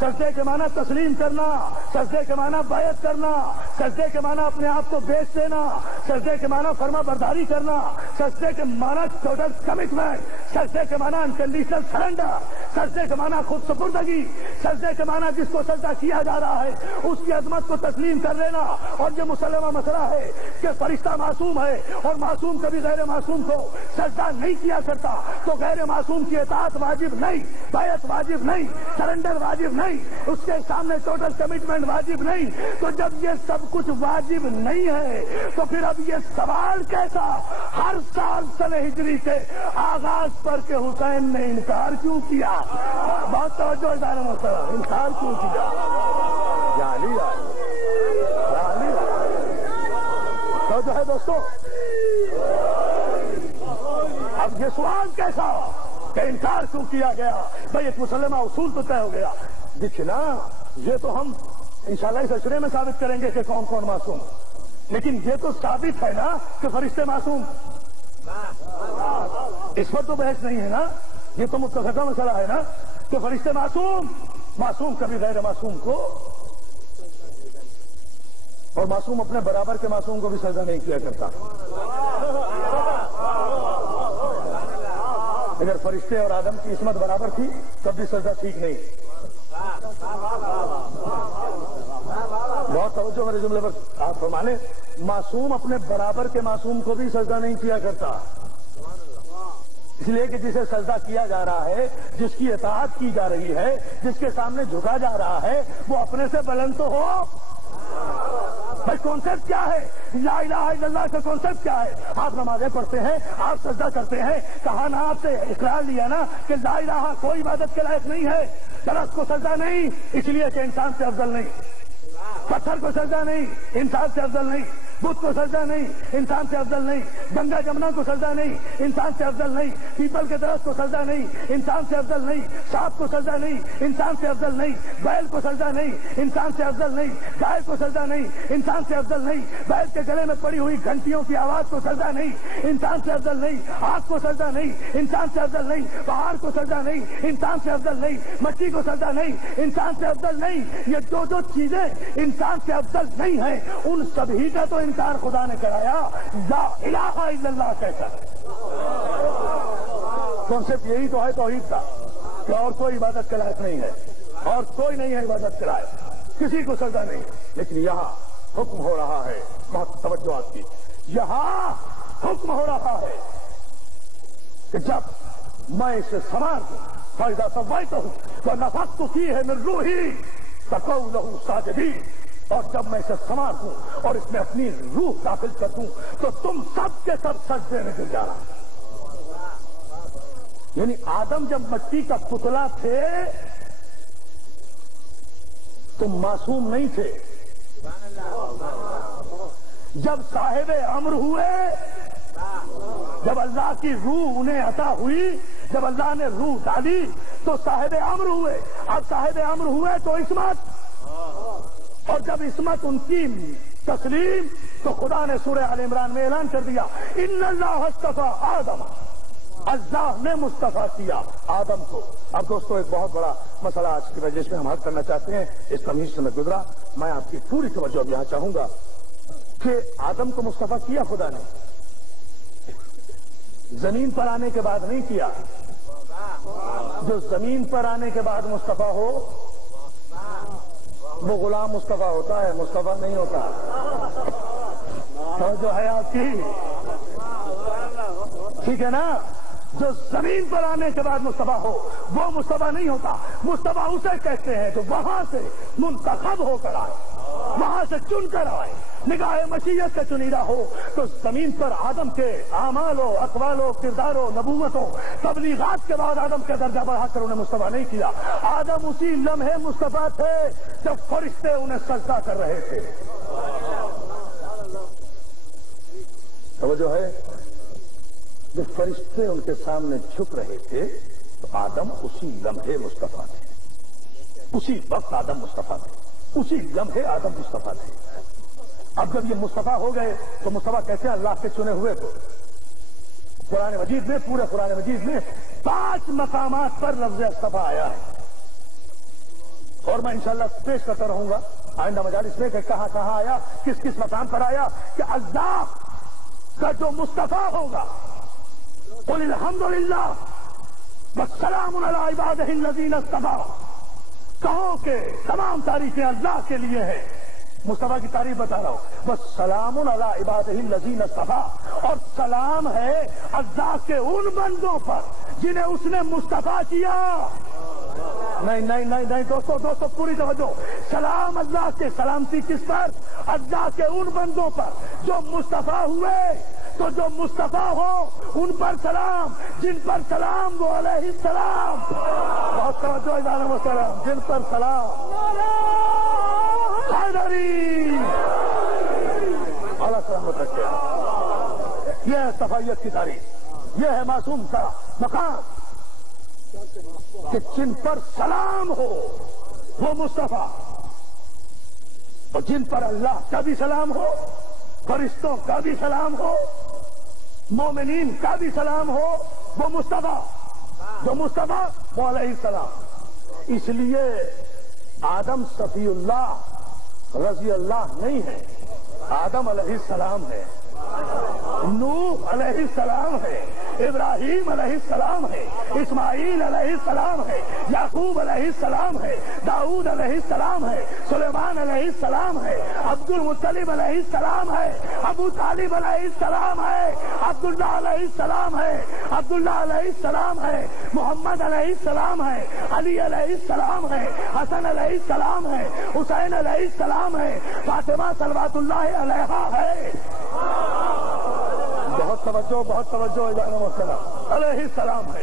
سجدے کے معنی تسلیم کرنا، سجدے کے معنی بیعت کرنا، سجدے کے معنی اپنے آپ کو بیچ دینا، سجدے کے معنی فرما برداری کرنا، سجدے کے معنی ٹوٹل کمٹمنٹ، سجدے کے معنی انکنڈیشنل سرنڈر، سجدے کے معنی خود سپردگی، سجدے کے معنی جس کو سجدہ کیا جا رہا ہے اس کی عظمت کو تسلیم کر لینا۔ اور یہ مسلمہ مسئلہ ہے کہ فرشتہ معصوم ہے اور معصوم کبھی غیر معصوم کو سجدہ نہیں کیا کرتا، تو غیر معصوم کی اطاعت واجب نہیں، بیعت واجب نہیں، سرنڈر واجب نہیں، اس کے سامنے ٹوٹل کمٹمنٹ واجب نہیں۔ تو جب یہ سب کچھ واجب نہیں ہے تو پھر اب یہ سوال کیسا ہر سال سنہ ہجری کے آغاز پر کہ حسین نے انکار کیوں کیا؟ بہت توجہ دار محترم، انکار کیوں کیا؟ توجہ ہے دوستو، اب یہ سوال کیسا کہ انکار کیوں کیا گیا؟ بھائی ایک مسلمہ اصول تو طے ہو گیا، دیکھنا یہ تو ہم انشاءاللہ اس اشرے میں ثابت کریں گے کہ کون کون معصوم، لیکن یہ تو ثابت ہے نا کہ فرشتے معصوم، اس پر تو بحث نہیں ہے نا، یہ تو متفقہ مسئلہ ہے نا کہ فرشتے معصوم، معصوم کبھی غیر معصوم کو، اور معصوم اپنے برابر کے معصوم کو بھی سجدہ نہیں کیا کرتا۔ اگر فرشتے اور آدم کی عصمت برابر تھی تب بھی سجدہ ٹھیک نہیں۔ بہت توجہ میرے جملے پر آپ فرمانے، معصوم اپنے برابر کے معصوم کو بھی سجدہ نہیں کیا کرتا، اس لیے کہ جسے سجدہ کیا جا رہا ہے، جس کی اطاعت کی جا رہی ہے، جس کے سامنے جھکا جا رہا ہے، وہ اپنے سے بلند تو ہو، بھائی کانسیپٹ کیا ہے؟ لا الہ الا اللہ کا کانسیپٹ کیا ہے؟ آپ نمازیں پڑھتے ہیں، آپ سجدہ کرتے ہیں، کہا نا آپ سے اقرار لیا نا کہ لا الہ کوئی عبادت کے لائق نہیں ہے، درخت کو سجدہ نہیں اس لیے کہ انسان سے افضل نہیں، پتھر کو سجدہ نہیں انسان سے افضل نہیں، بت کو سجدہ نہیں انسان سے افضل نہیں، گنگا جمنا کو سجدہ نہیں انسان سے افضل نہیں، پیپل کے درخت کو سجدہ نہیں انسان سے افضل نہیں، سانپ کو سجدہ نہیں انسان سے افضل نہیں، بیل کو سجدہ نہیں انسان سے افضل نہیں، گائے کو سجدہ نہیں انسان سے افضل نہیں، بیل کے گلے میں پڑی ہوئی گھنٹیوں کی آواز کو سجدہ نہیں انسان سے افضل نہیں، آگ کو سجدہ نہیں انسان سے افضل نہیں، پہاڑ کو سجدہ نہیں انسان سے افضل نہیں، مٹی کو سجدہ نہیں انسان سے افضل نہیں۔ یہ جو چیزیں انسان سے افضل نہیں ہیں ان سبھی کا تو انکار خدا نے کرایا لا الہ الا اللہ کہتا ہے۔ کانسیپٹ یہی تو ہے توحید کا کہ اور کوئی عبادت کے لائق نہیں ہے، اور کوئی نہیں ہے عبادت کے لائق، کسی کو سجدہ نہیں۔ لیکن یہاں حکم ہو رہا ہے، بہت توجہ آپ کی، یہاں حکم ہو رہا ہے کہ جب میں اسے سنوار دوں فَإِذَا سَوَّيْتُهُ وَنَفَخْتُ فِيهِ مِن رُوحِي فَقَعُوا لَهُ سَاجِدِينَ، اور جب میں اسے سنوار دوں اور اس میں اپنی روح داخل کر دوں تو تم سب کے سب سجدے میں گر جانا۔ یعنی آدم جب مٹی کا پتلا تھے تم معصوم نہیں تھے، جب صاحب امر ہوئے، جب اللہ کی روح انہیں عطا ہوئی، جب اللہ نے روح ڈالی تو صاحب امر ہوئے۔ اب صاحب امر ہوئے تو عصمت، اور جب عصمت ان کی تسلیم تو خدا نے سورہ آل عمران میں اعلان کر دیا ان اللہ اصطفیٰ آدم، اللہ نے مصطفیٰ کیا آدم کو۔ اب دوستو ایک بہت بڑا مسئلہ آج کی مجلس میں ہم حل کرنا چاہتے ہیں، اس تمہید سے میں گزرا، میں آپ کی پوری توجہ اب یہاں چاہوں گا کہ آدم کو مصطفیٰ کیا خدا نے، زمین پر آنے کے بعد نہیں کیا۔ جو زمین پر آنے کے بعد مصطفیٰ ہو وہ غلام مصطفیٰ ہوتا ہے، مصطفیٰ نہیں ہوتا۔ تو جو ہے آپ کی ٹھیک ہے نا، جو زمین پر آنے کے بعد مصطفیٰ ہو وہ مصطفیٰ نہیں ہوتا۔ مصطفیٰ اسے کہتے ہیں جو وہاں سے منتخب ہو کر آئے، وہاں سے چن کر آئے، نگاہ مشیت کا چنیدہ ہو۔ تو زمین پر آدم کے اعمال و اقوال و کردار و نبوت و تبلیغات کے بعد آدم کا درجہ بڑھا کر انہیں مصطفیٰ نہیں کیا۔ آدم اسی لمحے مصطفیٰ تھے جب فرشتے انہیں سجدہ کر رہے تھے۔ توجہ ہے، جب فرشتے ان کے سامنے جھک رہے تھے تو آدم اسی لمحے مصطفیٰ تھے، اسی وقت آدم مصطفیٰ تھے، اسی لمحے آدم مصطفیٰ تھے۔ اب جب یہ مصطفیٰ ہو گئے تو مصطفیٰ کہتے ہیں اللہ کے چنے ہوئے کو۔ قرآن مجید میں، پورے قرآن مجید میں 5 مقامات پر لفظ اصطفیٰ آیا ہے، اور میں انشاءاللہ پیش کرتا رہوں گا آئندہ مجالس میں کہ کہاں کہاں آیا، کس کس مقام پر آیا کہ اللہ کا جو مصطفیٰ ہوگا قل الحمدللہ والسلام علی عبادہ الذین اصطفیٰ، کہو کہ تمام تعریفیں اللہ کے لیے ہیں۔ مصطفیٰ کی تعریف بتا رہا ہوں، والسلام علی عبادہ الذین اصطفیٰ، اور سلام ہے اللہ کے ان بندوں پر جنہیں اس نے مصطفیٰ کیا۔ نہیں دوستو پوری توجہ، سلام اللہ کے، سلامتی کس پر؟ اللہ کے ان بندوں پر جو مصطفیٰ ہوئے۔ تو جو مصطفیٰ ہو ان پر سلام، جن پر سلام وہ علیہ السلام، بہت توجہ ادارہ وسلام، جن پر سلام حیدری اعلیٰ سلامت رکھے۔ یہ ہے صفائیت کی تعریف، یہ ہے معصوم کا مقام کہ جن پر سلام ہو وہ مصطفیٰ، اور جن پر اللہ کا بھی سلام ہو، فرشتوں کا بھی سلام ہو، مومنین کا بھی سلام ہو، وہ مصطفیٰ، جو مصطفیٰ وہ علیہ السلام۔ اس لیے آدم صفی اللہ رضی اللہ نہیں ہے، آدم علیہ السلام ہے، نوح علیہ السلام ہے، ابراہیم علیہ السلام ہے، اسماعیل علیہ السلام ہے، یعقوب علیہ السلام ہے، داؤد علیہ السلام ہے، سلیمان علیہ السلام ہے، عبد المطلب علیہ السلام ہے، ابو طالب علیہ السلام ہے، عبداللہ علیہ السلام ہے، عبداللہ علیہ السلام ہے، محمد علیہ السلام ہے، علی علیہ السلام ہے، حسن علیہ السلام ہے، حسین علیہ السلام ہے، فاطمہ صلوات اللہ علیہا ہے۔ بہت توجہ علیہ السلام ہے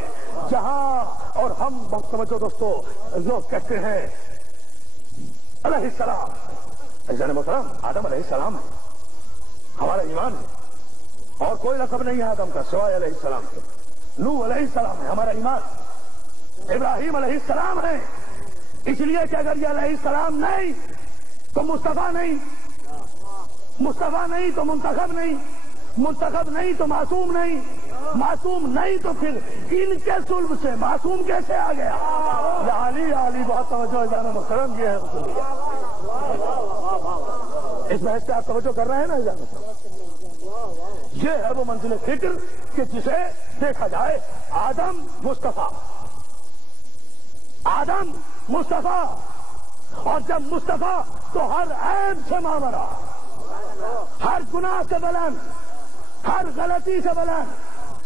جہاں، اور ہم بہت توجہ دوستو، لوگ کہتے ہیں علیہ السلام، عزیزان محترم آدم علیہ السلام ہے، ہمارا ایمان ہے، اور کوئی لقب نہیں ہے آدم کا سوائے علیہ السلام کے۔ نوح علیہ السلام ہے ہمارا ایمان، ابراہیم علیہ السلام ہے، اس لیے کہ اگر یہ علیہ السلام نہیں تو مصطفیٰ نہیں، مصطفیٰ نہیں تو منتخب نہیں، منتخب نہیں تو معصوم نہیں، معصوم نہیں تو پھر ان کے صلب سے معصوم کیسے آ گیا؟ یا علی بہت توجہ جان محترم، یہ ہے اس بحث سے آپ توجہ کر رہے ہیں نا جان محترم؟ یہ ہے وہ منزل فکر کہ جسے دیکھا جائے آدم مصطفیٰ، آدم مصطفیٰ، اور جب مصطفیٰ تو ہر عیب سے ماورا، ہر گناہ سے بلند، ہر غلطی سے بلند،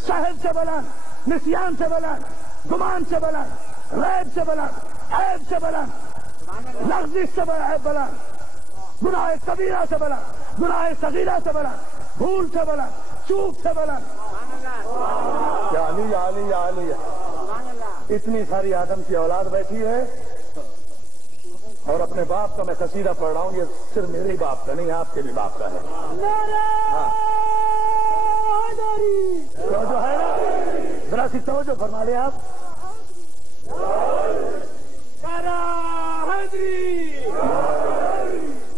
سہو سے بلند، نسیان سے بلند، گمان سے بلند، ریب سے بلند، عیب سے بلند، لغزش سے بلند، گناہ کبیرہ سے بلند، گناہ صغیرہ سے بلند، بھول سے بلند، چوک سے بلند۔ یا علی اتنی ساری آدم کی اولاد بیٹھی ہے، اور اپنے باپ کا میں قصیدہ پڑھ رہا ہوں، یہ صرف میرے ہی باپ کا نہیں، آپ کے بھی باپ کا ہے۔ جو ہے نا ذرا سی توجہ فرما لیں آپ۔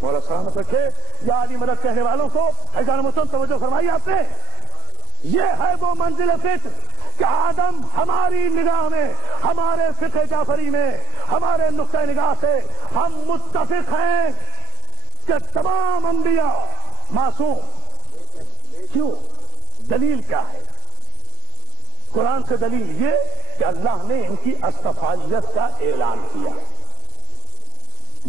مولا سلامت رکھے یا علی مدد کہنے والوں کو حیدان مسلم توجہ فرمائی آپ نے۔ یہ ہے وہ منزل فکر کہ آدم ہماری نگاہ میں، ہمارے فقہ جعفری میں، ہمارے نقطہ نگاہ سے ہم متفق ہیں کہ تمام انبیاء معصوم۔ کیوں؟ دلیل کیا ہے؟ قرآن سے دلیل یہ کہ اللہ نے ان کی اصطفائیت کا اعلان کیا۔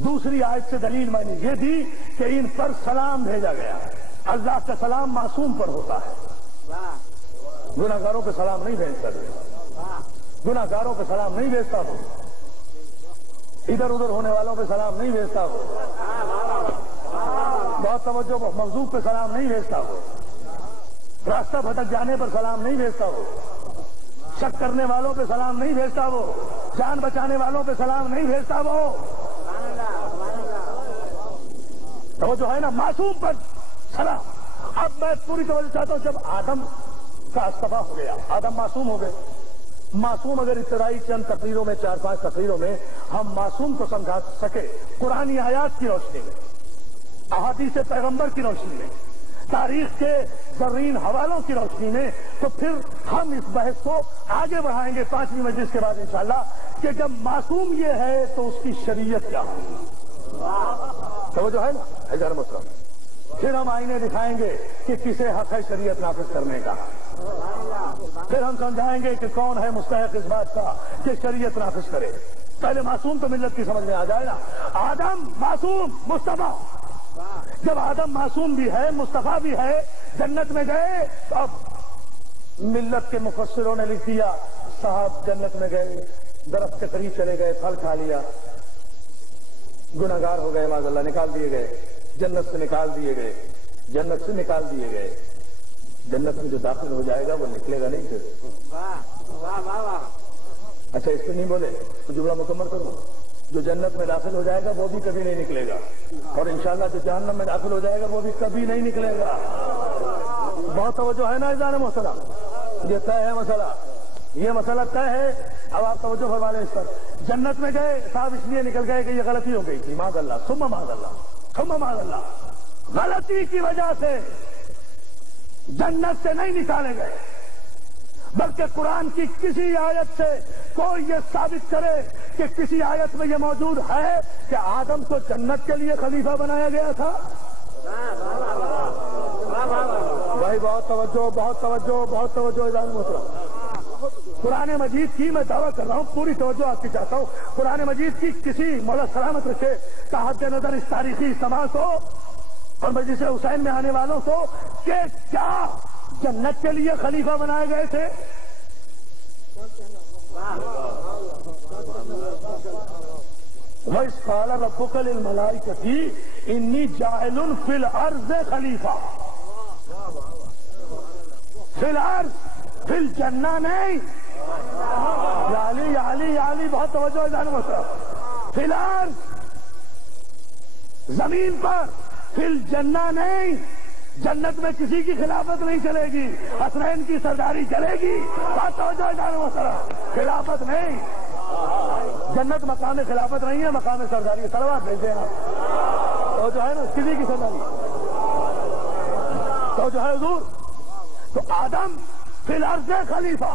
دوسری آیت سے دلیل میں نے یہ دی کہ ان پر سلام بھیجا گیا۔ اللہ کا سلام معصوم پر ہوتا ہے، گناہگاروں پہ سلام نہیں بھیجتا، گناہگاروں پہ سلام نہیں بھیجتا وہ، ادھر ادھر ہونے والوں پہ سلام نہیں بھیجتا وہ، بہت توجہ مغضوب پہ سلام نہیں بھیجتا وہ، راستہ بھٹک جانے پر سلام نہیں بھیجتا وہ، شک کرنے والوں پہ سلام نہیں بھیجتا وہ، جان بچانے والوں پہ سلام نہیں بھیجتا وہ۔ تو جو ہے نا معصوم پر سلام۔ اب میں پوری توجہ چاہتا ہوں، جب آدم کا استفا ہو گیا، آدم معصوم ہو گئے۔ معصوم اگر ابتدائی چند تقریروں میں، 4-5 تقریروں میں ہم معصوم کو سمجھا سکے قرآنی آیات کی روشنی میں، احادیث پیغمبر کی روشنی میں، تاریخ کے زرین حوالوں کی روشنی میں، تو پھر ہم اس بحث کو آگے بڑھائیں گے 5ویں مجلس کے بعد انشاءاللہ کہ جب معصوم یہ ہے تو اس کی شریعت کیا ہوگی۔ تو وہ جو ہے نا حضرت محترم، پھر ہم آئینے دکھائیں گے کہ کسے حق ہے شریعت نافذ کرنے کا، پھر ہم سمجھائیں گے کہ کون ہے مستحق اس بات کا کہ شریعت نافذ کرے۔ پہلے معصوم تو ملت کی سمجھ میں آ جائے نا، آدم معصوم، مصطفیٰ۔ جب آدم معصوم بھی ہے، مصطفیٰ بھی ہے، جنت میں گئے، تو اب ملت کے مفسروں نے لکھ دیا صاحب جنت میں گئے، درخت کے قریب چلے گئے، پھل کھا لیا، گناہگار ہو گئے، معاذ اللہ نکال دیے گئے، جنت سے نکال دیے گئے، جنت سے نکال دیے گئے۔ جنت میں جو داخل ہو جائے گا وہ نکلے گا نہیں پھر۔ اچھا اس پہ نہیں بولے تو جملہ مکمل کروں، جو جنت میں داخل ہو جائے گا وہ بھی کبھی نہیں نکلے گا، اور انشاءاللہ جو جہنم میں داخل ہو جائے گا وہ بھی کبھی نہیں نکلے گا۔ بہت توجہ ہے نا اذان محترم، یہ طے ہے مسئلہ، یہ مسئلہ طے ہے۔ اب آپ توجہ فرما لیں اس پر۔ جنت میں گئے صاحب اس لیے نکل گئے کہ یہ غلطی ہو گئی تھی، معاذ اللہ ثم معاذ اللہ ثم معاذ اللہ، غلطی کی وجہ سے جنت سے نہیں نکالے گئے، بلکہ قرآن کی کسی آیت سے کوئی یہ ثابت کرے کہ کسی آیت میں یہ موجود ہے کہ آدم کو جنت کے لیے خلیفہ بنایا گیا تھا۔ بھائی بہت توجہ، بہت توجہ، بہت توجہ اذان محترم۔ قرآن مجید کی میں دعویٰ کر رہا ہوں، پوری توجہ آپ کی چاہتا ہوں، قرآن مجید کی کسی مولا سلامت رکھے تحت نظر اس تاریخی اجتماع کو اور مجلس حسین میں آنے والوں کو کہ کیا جنت کے لیے خلیفہ بنائے گئے تھے؟ وَإِذْ قَالَ رَبُّكَ لِلْمَلَائِكَةِ إِنِّي جَاعِلٌ فِي الْأَرْضِ خَلِيفَةً، فی الارض، فی الجنہ نہیں، یا علی بہت توجہ ہے جان محترم، فی الارض زمین پر، فی الجنہ نہیں، جنت میں کسی کی خلافت نہیں چلے گی، حسنین کی سرداری چلے گی، بہت توجہ ہے جان محترم، خلافت نہیں، جنت مقام خلافت نہیں ہے، مقام سرداری ہے، صلوات بھیجتے ہیں آپ، تو جو ہے نا کسی کی سرداری، تو جو ہے حضور، تو آدم فی الارض خلیفہ۔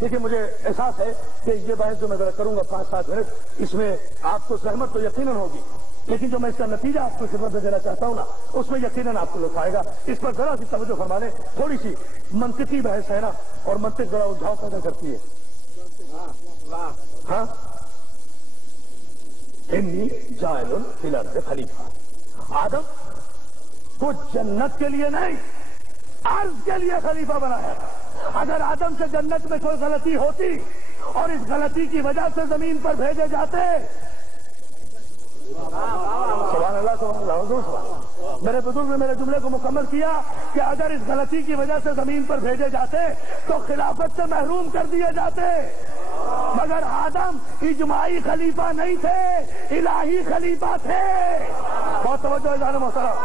دیکھیے مجھے احساس ہے کہ یہ بحث جو میں ذرا کروں گا 5-7 منٹ، اس میں آپ کو زحمت تو یقیناً ہوگی، لیکن جو میں اس کا نتیجہ آپ کو خدمت میں دینا چاہتا ہوں نا، اس میں یقیناً آپ کو لطف آئے گا۔ اس پر ذرا سی توجہ فرما لیں، تھوڑی سی منطقی بحث ہے نا، اور منطق ذرا الجھاؤ پیدا کرتی ہے۔ ہاں، انی جاعل فی الارض خلیفہ، آدم کو جنت کے لیے نہیں، عرض کے لیے خلیفہ بنایا۔ اگر آدم سے جنت میں کوئی غلطی ہوتی اور اس غلطی کی وجہ سے زمین پر بھیجے جاتے، سبحان اللہ سبحان اللہ حضور سبحان اللہ، میرے بزرگ نے میرے جملے کو مکمل کیا کہ اگر اس غلطی کی وجہ سے زمین پر بھیجے جاتے تو خلافت سے محروم کر دیے جاتے، مگر آدم اجماعی خلیفہ نہیں تھے، الہی خلیفہ تھے۔ بہت توجہ ہے جان محترم،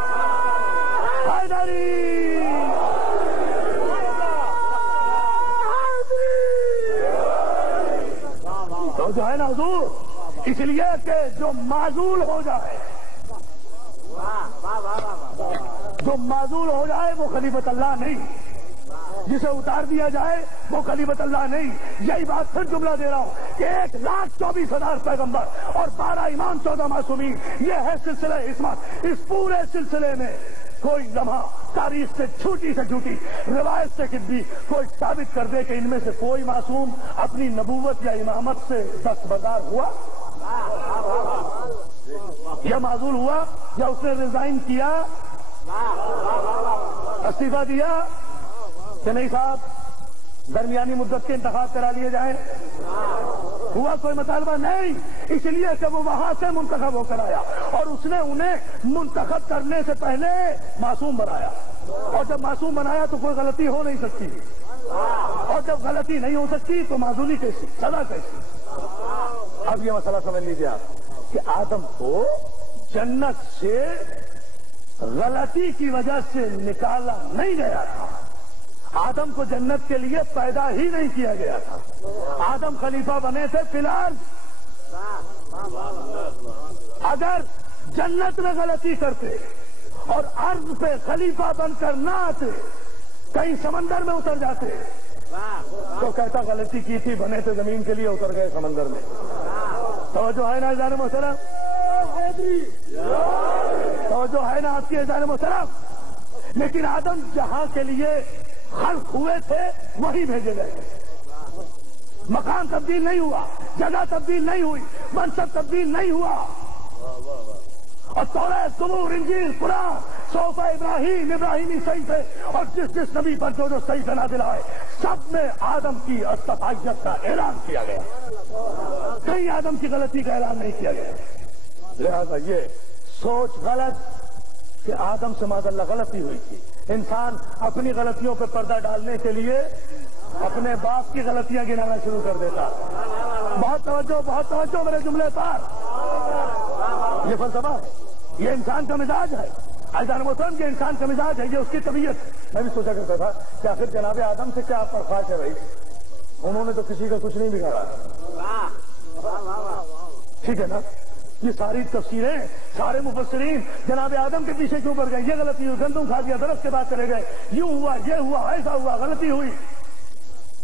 حیدری، تو جو ہے نا حضور، اس لیے کہ جو معزول ہو جائے، جو معزول ہو جائے وہ خلیفت اللہ نہیں، جسے اتار دیا جائے وہ خلیفت اللہ نہیں۔ یہی بات پھر جملہ دے رہا ہوں کہ 1,24,000 پیغمبر اور 12 امام 14 معصومین، یہ ہے سلسلہ عصمت۔ اس پورے سلسلے میں کوئی لمحہ تاریخ سے جھوٹی سے جھوٹی روایت سے بھی کوئی ثابت کر دے کہ ان میں سے کوئی معصوم اپنی نبوت یا امامت سے دستبردار ہوا، یا معزول ہوا، یا اس نے ریزائن کیا، استعفیٰ دیا کہ نہیں صاحب درمیانی مدت کے انتخاب کرا لیے جائیں، ہوا کوئی مطالبہ نہیں، اس لیے کہ وہ وہاں سے منتخب ہو کر آیا اور اس نے انہیں منتخب کرنے سے پہلے معصوم بنایا، اور جب معصوم بنایا تو کوئی غلطی ہو نہیں سکتی، اور جب غلطی نہیں ہو سکتی تو معذوری کیسی، سزا کیسی۔ اب یہ مسئلہ سمجھ لیجیے آپ کہ آدم کو جنت سے غلطی کی وجہ سے نکالا نہیں گیا تھا، آدم کو جنت کے لیے پیدا ہی نہیں کیا گیا تھا، آدم خلیفہ بنے تھے فی الارض۔ اگر جنت میں غلطی کرتے اور ارض پہ خلیفہ بن کر نہ آتے، کہیں سمندر میں اتر جاتے تو کہتا غلطی کی تھی، بنے تھے زمین کے لیے، اتر گئے سمندر میں۔ توجہ ہے نا اذان محترم، توجہ ہے نا آپ کی اذان محترم۔ لیکن آدم جہاں کے لیے خلق ہوئے تھے وہی بھیجے گئے، مکان تبدیل نہیں ہوا، جگہ تبدیل نہیں ہوئی، منصب تبدیل نہیں ہوا، اور توریت، زبور، انجیل، قرآن، صحف ابراہیمی صحیفے اور جس نبی پر جو صحیفے نازل آئے، سب میں آدم کی استفائیت کا اعلان کیا گیا، کہیں آدم کی غلطی کا اعلان نہیں کیا گیا۔ لہذا یہ سوچ غلط کہ آدم سے معاذ اللہ غلطی ہوئی تھی، انسان اپنی غلطیوں پہ پردہ ڈالنے کے لیے اپنے باپ کی غلطیاں گنانا شروع کر دیتا۔ بہت توجہ میرے جملے پر، یہ فلسفہ ہے، یہ انسان کا مزاج ہے، اذان محترم یہ انسان کا مزاج ہے، یہ اس کی طبیعت۔ میں بھی سوچا کرتا تھا کہ آخر جناب آدم سے کیا پرخاش ہے بھائی، انہوں نے تو کسی کا کچھ نہیں بگاڑا، ٹھیک ہے نا؟ یہ ساری تفسیریں، سارے مفسرین جناب آدم کے پیچھے کیوں پڑ گئے، یہ غلطی ہوئی، گندم کھا دیا، درخت کے بعد چلے گئے، یوں ہوا، یہ ہوا، ایسا ہوا، غلطی ہوئی۔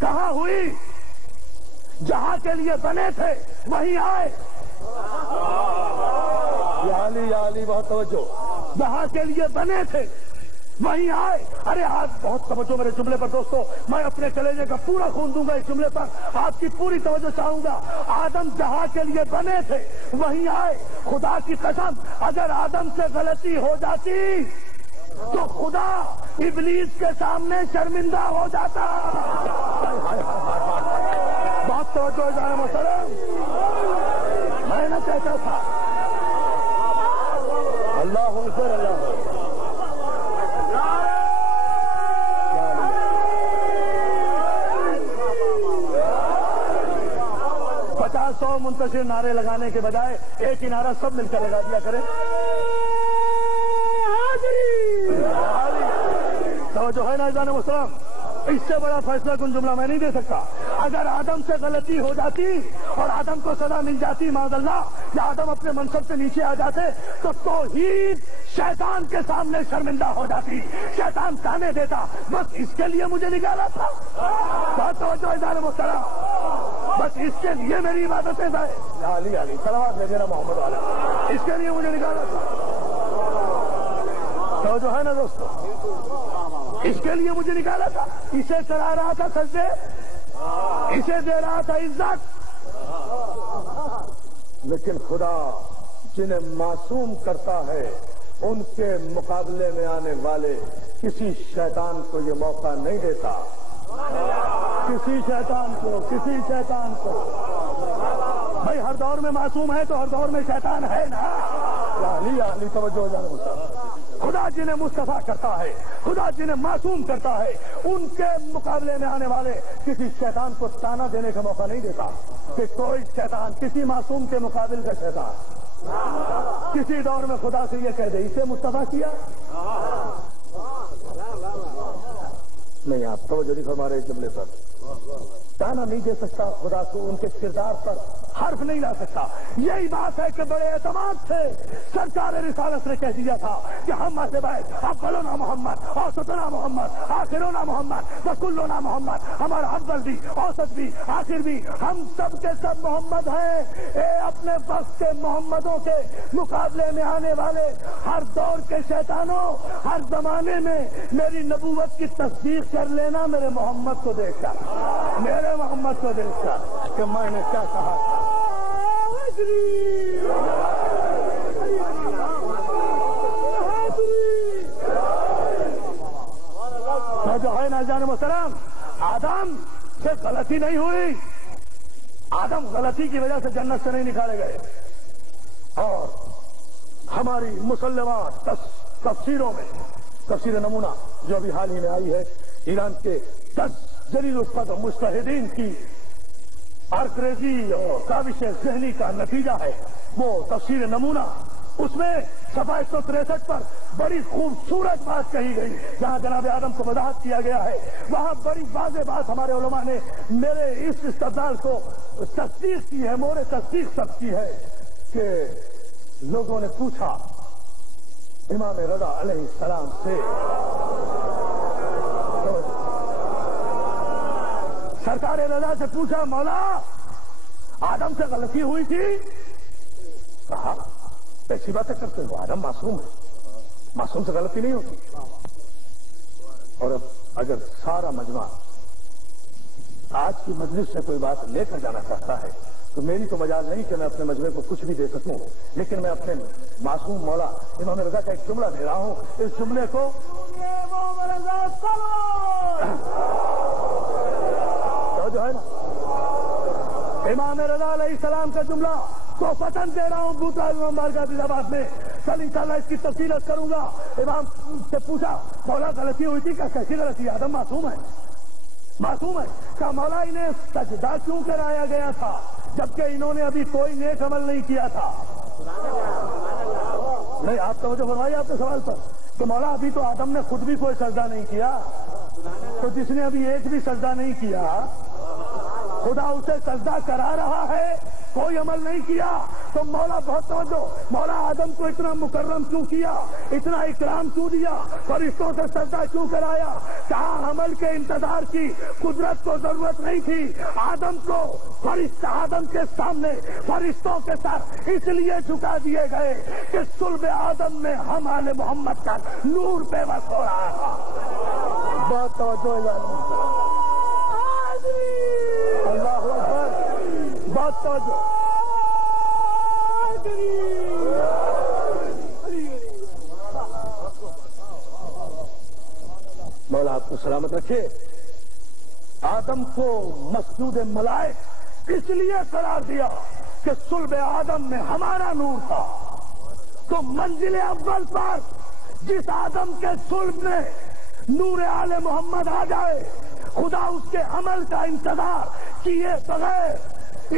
کہاں ہوئی؟ جہاں کے لیے بنے تھے وہیں آئے۔ یا علی بہت توجہ، جہاں کے لیے بنے تھے وہیں آئے. ارے آج بہت توجہ میرے جملے پر دوستو, میں اپنے کلیجے کا پورا خون دوں گا اس جملے پر, آپ کی پوری توجہ چاہوں گا. آدم جہاں کے لیے بنے تھے وہیں آئے. خدا کی قسم اگر آدم سے غلطی ہو جاتی تو خدا ابلیس کے سامنے شرمندہ ہو جاتا. بہت توجہ جانا محترم, میں نہ کہتا تھا. اللہ اکبر, اللہ اکبر. 50-100 منتشر نعرے لگانے کے بجائے ایک ہی نعرہ سب مل کر لگا دیا کریں. توجہ ہے نا عزیزان محترم, اس سے بڑا فیصلہ کن جملہ میں نہیں دے سکتا. اگر آدم سے غلطی ہو جاتی اور آدم کو سزا مل جاتی معاذ اللہ, یا آدم اپنے منصب سے نیچے آ جاتے, تو توحید شیطان کے سامنے شرمندہ ہو جاتی. شیطان تانے دیتا, بس اس کے لیے مجھے نکالا تھا. بہت توجہ عزیزان محترم, بس اس کے لیے میری عبادتیں علی علی صلوات بھیجے نا محمد والا, اس کے لیے مجھے نکالا تھا. توجہ ہے نا دوستو, اس کے لیے مجھے نکالا تھا. اسے کرا رہا تھا سجدے, اسے دے رہا تھا عزت. لیکن خدا جنہیں معصوم کرتا ہے ان کے مقابلے میں آنے والے کسی شیطان کو یہ موقع نہیں دیتا. کسی شیطان کو بھائی ہر دور میں معصوم ہے تو ہر دور میں شیطان ہے نا. علی توجہ جانا ہوتا. خدا جنہیں مصطفیٰ کرتا ہے, خدا جنہیں معصوم کرتا ہے, ان کے مقابلے میں آنے والے کسی شیطان کو تانا دینے کا موقع نہیں دیتا کہ کوئی شیطان کسی معصوم کے مقابل کا شیطان کسی دور میں خدا سے یہ کہہ دے اسے مصطفیٰ کیا. نہیں, آپ توجہ نہیں فرما رہے جملے پر. تانا نہیں دے سکتا خدا کو, ان کے کردار پر حرف نہیں لا سکتا. یہی بات ہے کہ بڑے اعتماد سے سرکار رسالت نے کہہ دیا تھا کہ ہم اہل بیت اولنا محمد, اوسطنا محمد, آخرنا محمد, وکلنا محمد. ہمارا اول بھی, اوسط بھی, آخر بھی, ہم سب کے سب محمد ہیں. اے اپنے وقت کے محمدوں کے مقابلے میں آنے والے ہر دور کے شیطانوں, ہر زمانے میں میری نبوت کی تصدیق کر لینا میرے محمد کو دیکھ کر, میرے محمد کو دیکھ کر کہ میں نے کیا کہا تھا. جو ہے نا جان محترم, آدم سے غلطی نہیں ہوئی. آدم غلطی کی وجہ سے جنت سے نہیں نکالے گئے. اور ہماری مسلمات تفسیروں میں تفسیر نمونہ جو ابھی حال ہی میں آئی ہے, ایران کے 10 جلیل القدر مجتہدین کی آرکریزی اور کاوش ذہنی کا نتیجہ ہے وہ تفسیر نمونہ. اس میں صفحہ 163 پر بڑی خوبصورت بات کہی گئی. جہاں جناب آدم کو وضاحت کیا گیا ہے وہاں بڑی واضح بات ہمارے علماء نے میرے اس استدلال کو تصدیق کی ہے, مورے تصدیق سب کی ہے کہ لوگوں نے پوچھا امام رضا علیہ السلام سے, سرکار رضا سے پوچھا مولا آدم سے غلطی ہوئی تھی؟ کہا ایسی باتیں کرتے ہو, آدم معصوم ہے, معصوم سے غلطی نہیں ہوتی. اور اب اگر سارا مجمع آج کی مجلس سے کوئی بات لے کر جانا چاہتا ہے تو میری تو مجال نہیں کہ میں اپنے مجمع کو کچھ بھی دے سکوں, لیکن میں اپنے معصوم مولا امام رضا کا ایک جملہ دے رہا ہوں. اس جملے کو جو ہے نا امام رضا علیہ السلام کا جملہ کو فتن دے رہا ہوں بوتا امام بارگاہ عزیز آباد میں. کل انشاءاللہ اس کی تفصیل کروں گا. امام سے پوچھا مولا غلطی ہوئی تھی, کیسی غلطی؟ آدم معصوم ہے, معصوم ہے. کہا مولا انہیں سجدہ کیوں کرایا گیا تھا جبکہ انہوں نے ابھی کوئی نیک عمل نہیں کیا تھا؟ نہیں, آپ توجہ فرمائیے آپ کے سوال پر کہ مولا ابھی تو آدم نے خود بھی کوئی سجدہ نہیں کیا, تو جس نے ابھی ایک بھی سجدہ نہیں کیا خدا اسے سجدہ کرا رہا ہے, کوئی عمل نہیں کیا. تو مولا بہت توجہ، مولا آدم کو اتنا مکرم کیوں کیا، اتنا اکرام کیوں دیا، فرشتوں سے سجدہ کیوں کرایا؟ کہاں حمل کے انتظار کی قدرت کو ضرورت نہیں تھی، آدم کو آدم کے سامنے فرشتوں کے ساتھ اس لیے جھکا دیے گئے کہ صلب آدم میں ہم آل محمد کا نور بے بس ہو رہا تھا۔ بہت توجہ، اللہ اکبر، بہت توجہ۔ مولا آپ کو سلامت رکھے۔ آدم کو مسجود ملائک اس لیے قرار دیا کہ صلب آدم میں ہمارا نور تھا، تو منزل اول پر جس آدم کے صلب میں نور آل محمد آ جائے، خدا اس کے عمل کا انتظار کیے بغیر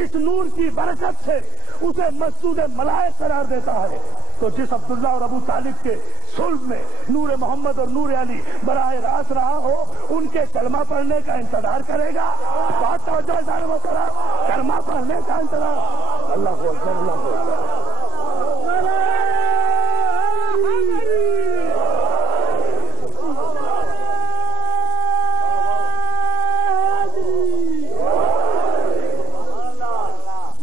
اس نور کی برکت سے اسے مسجود ملائک قرار دیتا ہے۔ تو جس عبداللہ اور ابو طالب کے صلب میں نور محمد اور نور علی براہ راست رہا ہو، ان کے کلمہ پڑھنے کا انتظار کرے گا۔ بات توجہ کلمہ پڑھنے کا انتظار۔ اللہ کو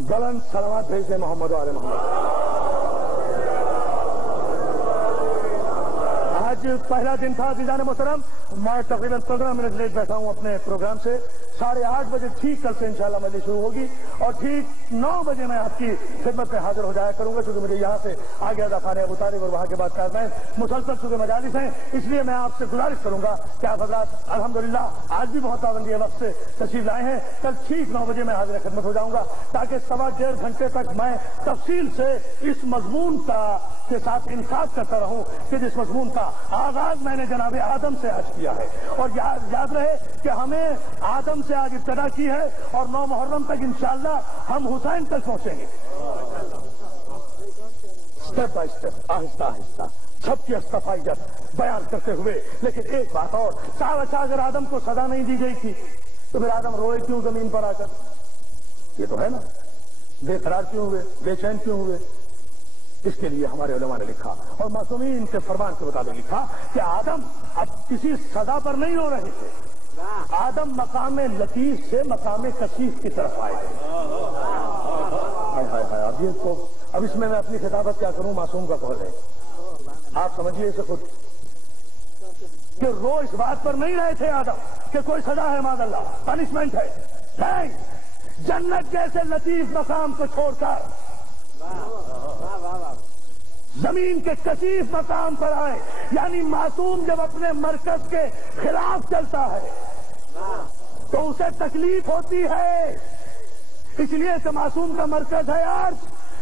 بلند سلامات بھیج دیں محمد و آل محمد۔ آج پہلا دن تھا عزیزان محترم، میں تقریباً 15 منٹ لیٹ بیٹھا ہوں اپنے پروگرام سے۔ 8:30 بجے ٹھیک کل سے انشاءاللہ مجلس شروع ہوگی، اور ٹھیک 9 بجے میں آپ کی خدمت میں حاضر ہو جایا کروں گا، کیونکہ مجھے یہاں سے آگے خانہ ابو طالب اور وہاں کے بعد کارمین مسلسل چونکہ مجالس ہیں، اس لیے میں آپ سے گزارش کروں گا کہ آپ حضرات الحمدللہ آج بھی بہت پابندی وقت سے تشریف لائے ہیں، کل ٹھیک 9 بجے میں حاضر خدمت ہو جاؤں گا، تاکہ 1.5 گھنٹے تک میں تفصیل سے اس مضمون کے ساتھ انصاف کرتا رہوں کہ جس مضمون کا آغاز میں نے جناب آدم سے آج کیا ہے، اور یاد رہے کہ ہمیں آدم سے آج ابتدا کی ہے، اور 9 محرم تک انشاءاللہ ہم حسین تک پہنچیں گے، اسٹیپ بائی اسٹیپ، آہستہ آہستہ سب کی صفائیت بیان کرتے ہوئے۔ لیکن ایک بات اور، صاحب اچھا اگر آدم کو سزا نہیں دی گئی تھی تو پھر آدم روئے کیوں زمین پر آ کر؟ یہ تو ہے نا، بے قرار کیوں ہوئے، بے چین کیوں ہوئے؟ اس کے لیے ہمارے علماء نے لکھا، اور معصومین کے فرمان کے مطابق لکھا کہ آدم اب کسی سزا پر نہیں رو رہے تھے، آدم مقام لطیف سے مقام کثیف کی طرف آئے تھے۔ اب اس میں اپنی خطابت کیا کروں، معصوم کا قول ہے، آپ سمجھیے اسے خود، کہ رو اس بات پر نہیں رہے تھے آدم کہ کوئی سزا ہے، معاذ اللہ پنشمنٹ ہے، نہیں، جنت جیسے لطیف مقام کو چھوڑ کر زمین کے کثیف مقام پر آئے، یعنی معصوم جب اپنے مرکز کے خلاف چلتا ہے تو اسے تکلیف ہوتی ہے، اس لیے کہ معصوم کا مرکز ہے عرش۔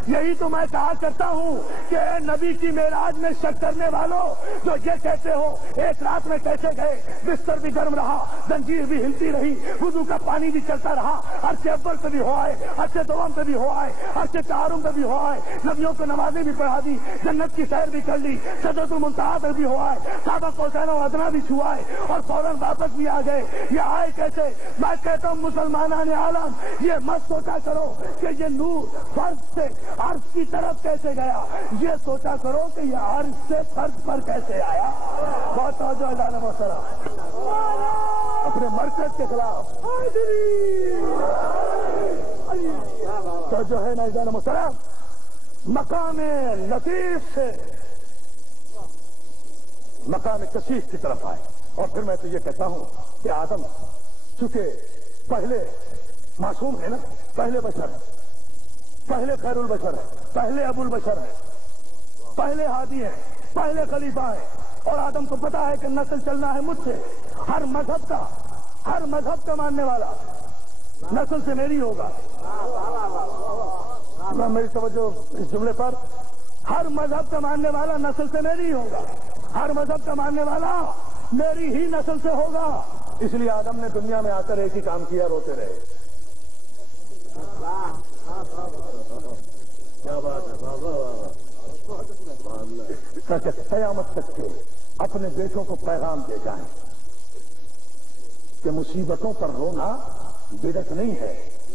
یہی تو میں کہا کرتا ہوں کہ اے نبی کی معراج میں شک کرنے والوں جو یہ کہتے ہو ایک رات میں کیسے گئے، بستر بھی گرم رہا، زنجیر بھی ہلتی رہی، وضو کا پانی بھی چلتا رہا، عرش اول پہ بھی ہو آئے، عرش دوم پہ بھی ہو آئے، عرش چہارم پہ بھی ہو آئے، نبیوں کو نمازیں بھی پڑھا دی، جنت کی سیر بھی کر لی، سدرۃ المنتہا پہ بھی ہو آئے، کعبہ قوسین و ادنیٰ بھی چھوائے، اور فوراً واپس بھی آ گئے۔ یہ آئے کیسے؟ میں کہتا ہوں مسلمانان عالم، یہ مت سوچا کرو کہ یہ نور فرض سے عرش کی طرف کیسے گیا، یہ سوچا کرو کہ یہ عرش سے فرض پر کیسے آیا۔ بہت توجہ اعلان محترم، اپنے مرکز کے خلاف تو جو ہے نا اعلان محترم، مقام لطیف سے مقام کثیف کی طرف آئے۔ اور پھر میں تو یہ کہتا ہوں کہ آدم چونکہ پہلے معصوم ہے نا، پہلے بشر ہے، پہلے خیر البشر ہے، پہلے ابو البشر ہے، پہلے ہادی ہے، پہلے خلیفہ ہے، اور آدم کو پتا ہے کہ نسل چلنا ہے مجھ سے، ہر مذہب کا ماننے والا نسل سے میری ہوگا۔ میری توجہ اس جملے پر، ہر مذہب کا ماننے والا نسل سے میری ہوگا، ہر مذہب کا ماننے والا میری ہی نسل سے ہوگا۔ اس لیے آدم نے دنیا میں آ کر ایک ہی کام کیا، روتے رہے۔ کیا بات ہے، قیامت تک کے اپنے بیٹوں کو پیغام دے جائیں کہ مصیبتوں پر رونا بدعت نہیں ہے،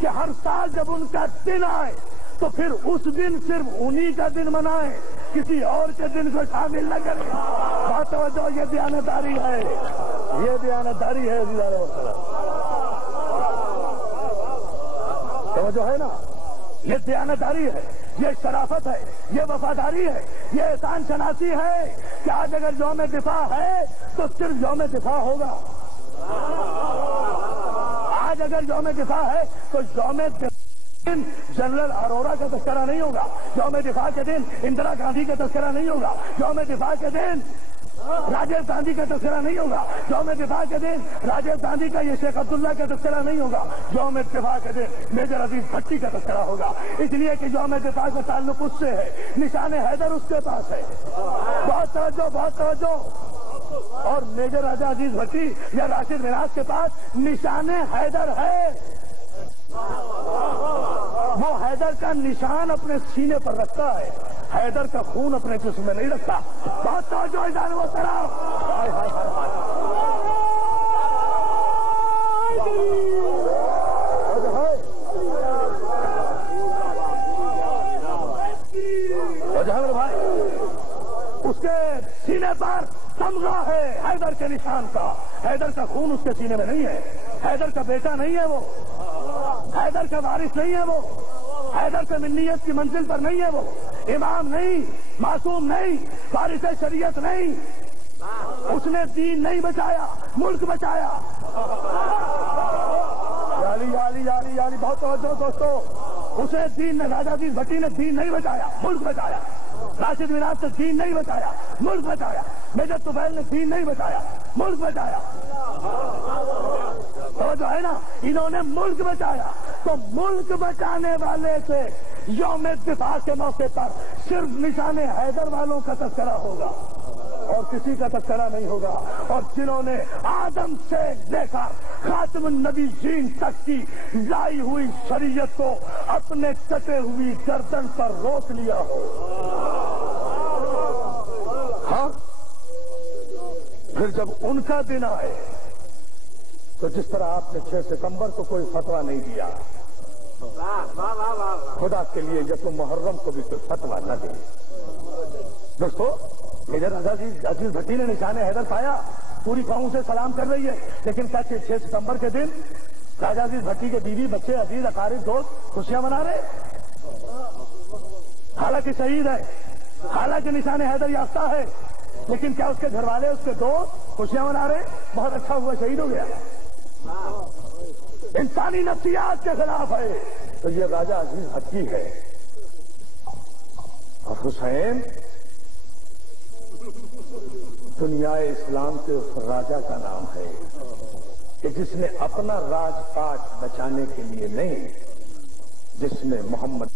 کہ ہر سال جب ان کا دن آئے تو پھر اس دن صرف انہی کا دن منائیں، کسی اور کے دن کو شامل نہ کریں۔ بات توجہ، یہ دیانتداری ہے، یہ دیانتداری ہے عزیزان محترم، توجہ ہے نا، یہ دیانتداری ہے، یہ شرافت ہے، یہ وفاداری ہے، یہ احسان شناسی ہے کہ آج اگر یوم دفاع ہے تو صرف یوم دفاع ہوگا۔ آج اگر یوم دفاع ہے تو یوم دن جنرل اروڑا کا تذکرہ نہیں ہوگا، یوم دفاع کے دن اندرا گاندھی کا تذکرہ نہیں ہوگا، یوم دفاع کے دن راجیو گاندھی کا تذکرہ نہیں ہوگا، یوم دفاع کے دن راجیو گاندھی کا یہ شیخ عبداللہ کا تذکرہ نہیں ہوگا، یوم دفاع کے دن میجر عزیز بھٹی کا تذکرہ ہوگا، اس لیے کہ یوم دفاع کا تعلق اس سے ہے، نشان حیدر اس کے پاس ہے۔ بہت توجہ، بہت توجہ۔ اور میجر عزیز بھٹی یا راشد مناز کے پاس نشان حیدر ہے، وہ حیدر کا نشان اپنے سینے پر رکھتا ہے، حیدر کا خون اپنے جسم میں نہیں رکھتا۔ بہت توجہ عزیزان محترم۔ بھائی اس کے سینے پر تمغہ ہے حیدر کے نشان کا، حیدر کا خون اس کے سینے میں نہیں ہے، حیدر کا بیٹا نہیں ہے وہ، حیدر کا وارث نہیں ہے وہ، حیدر سے ملنیت کی منزل پر نہیں ہے وہ، امام نہیں، معصوم نہیں، وارث شریعت نہیں، اس نے دین نہیں بچایا، ملک بچایا۔ یالی بہت توجہ دوستو، اسے دین نے، راجہ عزیز بھٹی نے دین نہیں بچایا، ملک بچایا، راشد مناز نے دین نہیں بچایا، ملک بچایا، میجر طفیل نے دین نہیں بچایا، ملک بچایا۔ توجہ ہے نا، انہوں نے ملک بچایا، تو ملک بچانے والے سے یوم دفاع کے موقع پر صرف نشان حیدر والوں کا تذکرہ ہوگا اور کسی کا تذکرہ نہیں ہوگا۔ اور جنہوں نے آدم سے لے کر خاتم النبیین تک کی لائی ہوئی شریعت کو اپنے کٹے ہوئی گردن پر روک لیا ہو، ہاں، پھر جب ان کا دن آئے تو جس طرح آپ نے 6 ستمبر کو کوئی فتویٰ نہیں دیا، خدا کے لیے یکم محرم کو بھی کوئی فتویٰ نہ دے۔ دوستو، میجر عزیز بھٹی نے نشان حیدر پایا، پوری قوم سے سلام کر رہی ہے، لیکن کیا 6 ستمبر کے دن راجہ عزیز بھٹی کے بیوی، بچے، عزیز، اقارب، دوست خوشیاں منا رہے؟ حالانکہ شہید ہے، حالانکہ نشان حیدر یافتہ ہے، لیکن کیا اس کے گھر والے، اس کے دوست خوشیاں منا رہے؟ بہت اچھا ہوا، شہید ہو گیا۔ انسانی نفسیات کے خلاف ہے، تو یہ راجہ عزیز بھٹی ہے۔ اور حسین دنیا اسلام کے اس راجہ کا نام ہے کہ جس نے اپنا راج پاٹ بچانے کے لیے نہیں، جس نے محمد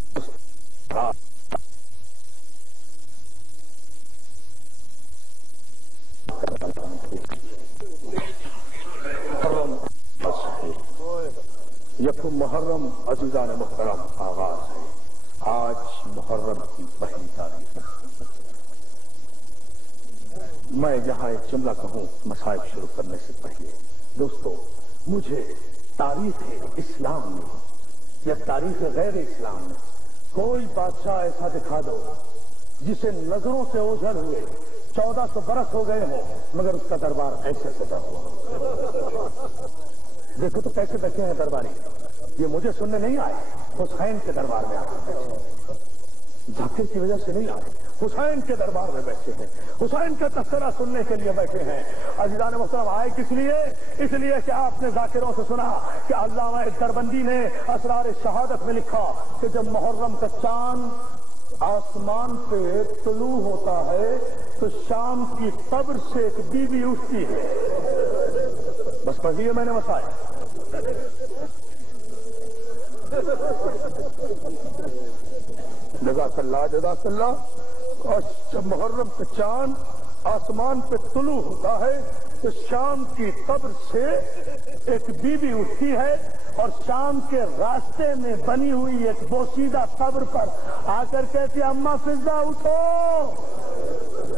یکم محرم عزیزان محترم آغاز ہے، آج محرم کی پہلی تاریخ۔ میں یہاں ایک جملہ کہوں مسائل شروع کرنے سے پہلے، دوستو، مجھے تاریخ اسلام میں یا تاریخ غیر اسلام میں کوئی بادشاہ ایسا دکھا دو جسے نظروں سے اوجھل ہوئے 1400 برس ہو گئے ہوں مگر اس کا دربار ایسے سجا ہوا۔ دیکھو تو کیسے بیٹھے ہیں درباری، یہ مجھے سننے نہیں آئے، حسین کے دربار میں آئے، ذاکر کی وجہ سے نہیں آئے، حسین کے دربار میں بیٹھے ہیں، حسین کا تذکرہ سننے کے لیے بیٹھے ہیں۔ عزیزان محترم، آئے کس لیے؟ اس لیے کہ آپ نے ذاکروں سے سنا کہ علامہ دربندی نے اسرار شہادت میں لکھا کہ جب محرم کا چاند آسمان پہ طلوع ہوتا ہے تو شام کی قبر سے ایک بیوی اٹھتی ہے۔ بس پڑھ لیے میں نے مسائل۔ جزاک اللہ، جزاک اللہ۔ اور جب محرم کا چاند آسمان پہ طلوع ہوتا ہے تو شام کی قبر سے ایک بیوی اٹھتی ہے اور شام کے راستے میں بنی ہوئی ایک بوسیدہ قبر پر آ کر کہتی ہے، اماں فضا اٹھو،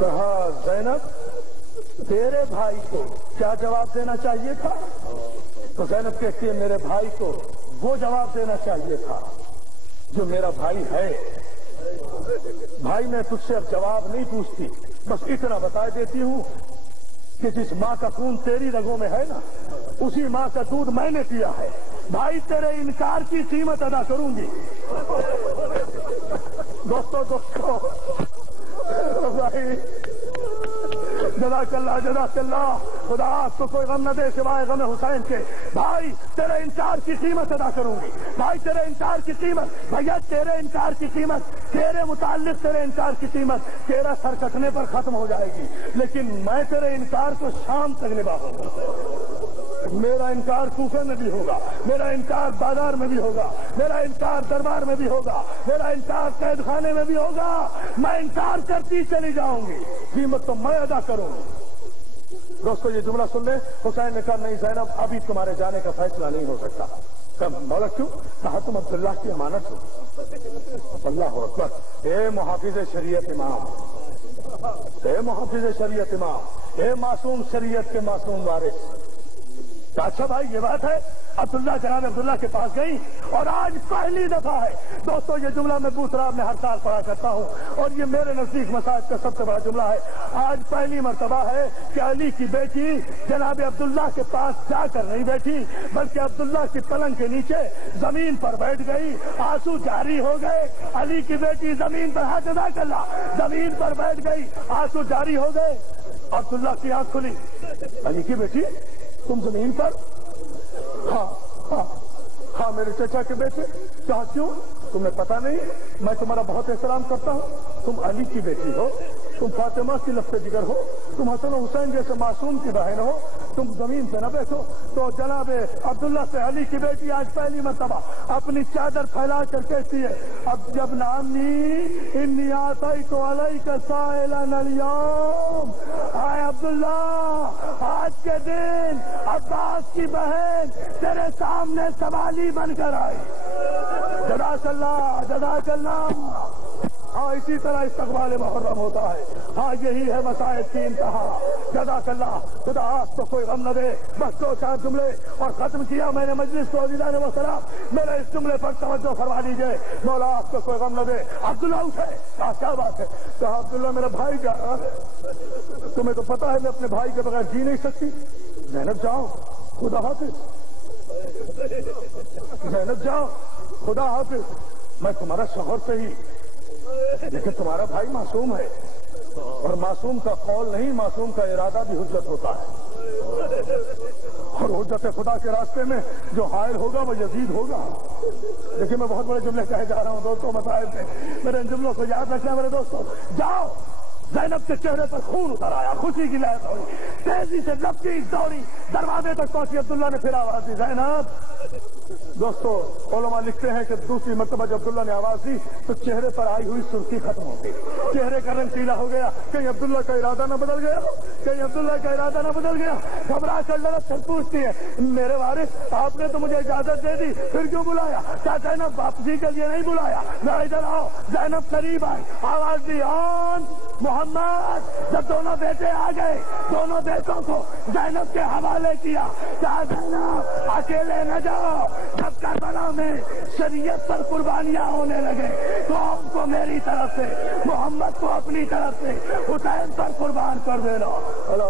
کہا زینب تیرے بھائی کو کیا جواب دینا چاہیے تھا؟ تو زینب کہتی ہے میرے بھائی کو وہ جواب دینا چاہیے تھا جو میرا بھائی ہے۔ بھائی میں تجھ سے اب جواب نہیں پوچھتی، بس اتنا بتا دیتی ہوں کہ جس ماں کا خون تیری رگوں میں ہے نا، اسی ماں کا دودھ میں نے پیا ہے۔ بھائی تیرے انکار کی قیمت ادا کروں گی۔ دوستو بھائی جزاک اللہ، خدا آپ کو کوئی غم نہ دے سوائے غم حسین کے۔ بھائی تیرے انکار کی قیمت ادا کروں گی، بھائی تیرے انکار کی قیمت، بھیا تیرے انکار کی قیمت، تیرے متعلق تیرے انکار کی قیمت تیرا سر کٹنے پر ختم ہو جائے گی، لیکن میں تیرے انکار کو شام تک نبھاؤں گا۔ میرا انکار کوفے میں بھی ہوگا، میرا انکار بازار میں بھی ہوگا، میرا انکار دربار میں بھی ہوگا، میرا انکار قید خانے میں بھی ہوگا، میں انکار کرتی چلی جاؤں گی، قیمت تو میں ادا کروں گی۔ دوستو یہ جملہ سن لیں، حسین نے کہا نہیں زینب ابھی تمہارے جانے کا فیصلہ نہیں ہو سکتا۔ کہا مولا کیوں؟ کہا تم عبداللہ کی امانت ہو۔ اللہ اکبر، اے محافظ شریعت امام، اے محافظ شریعت امام، اے معصوم شریعت کے معصوم وارث۔ اچھا بھائی یہ بات ہے، عبداللہ جناب عبداللہ کے پاس گئی اور آج پہلی دفعہ ہے دوستو، یہ جملہ میں بوسراب میں ہر سال پڑھا کرتا ہوں اور یہ میرے نزدیک مساجد کا سب سے بڑا جملہ ہے۔ آج پہلی مرتبہ ہے کہ علی کی بیٹی جناب عبداللہ کے پاس جا کر نہیں بیٹھی، بلکہ عبداللہ کی پلنگ کے نیچے زمین پر بیٹھ گئی، آنسو جاری ہو گئے۔ علی کی بیٹی زمین پر، ہاں جزاک اللہ، زمین پر بیٹھ گئی، آنسو جاری ہو گئے۔ عبداللہ کی آنکھ کھلی، علی کی بیٹی تم زمین پر؟ ہاں میرے چچا کے بیٹے۔ کہا کیوں؟ تمہیں پتا نہیں میں تمہارا بہت احترام کرتا ہوں، تم علی کی بیٹی ہو، تم فاطمہ کی لفظ جگر ہو، تم حسن و حسین جیسے معصوم کی بہن ہو، تم زمین پہ نہ بیٹھو۔ تو جناب عبداللہ سے علی کی بیٹی آج پہلی مرتبہ اپنی چادر پھیلا کر کہتی ہے اب جب نامی انی آتیت علیک سائلا اليوم، اے عبداللہ آج کے دن عباس کی بہن تیرے سامنے سوالی بن کر آئی۔ جزاک اللہ، جزاک اللہ۔ ہاں اسی طرح استقبال محرم ہوتا ہے، ہاں یہی ہے مسائل کی انتہا۔ جزاک اللہ، خدا آپ کو کوئی غم نہ دے۔ بس دو چار جملے اور ختم کیا میں نے مجلس کو۔ عزیزان محترم میرے اس جملے پر توجہ فرما لیجیے، مولا آپ کو کوئی غم نہ دے۔ عبداللہ اٹھے، کہا کیا بات ہے؟ کہا عبداللہ میرا بھائی جا رہا ہے، تمہیں تو پتا ہے میں اپنے بھائی کے بغیر جی نہیں سکتی۔ زینب جاؤ، خدا حافظ، زینب جاؤ، خدا حافظ، میں تمہارا شوہر سے ہی، لیکن تمہارا بھائی معصوم ہے، اور معصوم کا قول نہیں، معصوم کا ارادہ بھی حجت ہوتا ہے، اور حجت خدا کے راستے میں جو حائل ہوگا وہ یزید ہوگا۔ لیکن میں بہت بڑے جملے کہے جا رہا ہوں دوستوں، مسائل میں میرے ان جملوں کو یاد رکھنا میرے دوستوں۔ جاؤ، زینب کے چہرے پر خون اتر آیا، خوشی کی لہر دوڑی، تیزی سے لپکی دوڑی، دروازے تک پہنچی۔ عبداللہ نے پھر آواز دی، زینب۔ دوستو علماء لکھتے ہیں کہ دوسری مرتبہ جب عبداللہ نے آواز دی تو چہرے پر آئی ہوئی سرخی ختم ہو گئی، چہرے کا رنگ پیلا ہو گیا۔ کہیں عبداللہ کا ارادہ نہ بدل گیا، کہیں عبداللہ کا ارادہ نہ بدل گیا۔ گھبرا کر لڑک کر پوچھتی ہے میرے وارث آپ نے تو مجھے اجازت دے دی، پھر کیوں بلایا؟ کیا زینب واپسی کے لیے نہیں بلایا؟ میں ادھر آؤ۔ زینب قریب آئی، آواز دی آن محمد۔ جب دونوں بیٹے آ گئے، دونوں بیٹوں کو زینب کے حوالے کیا، کہا زینب اکیلے نہ جاؤ، جب کربلا میں شریعت پر قربانیاں ہونے لگے قوم کو میری طرف سے، محمد کو اپنی طرف سے حسین پر قربان کر دینا۔ اللہ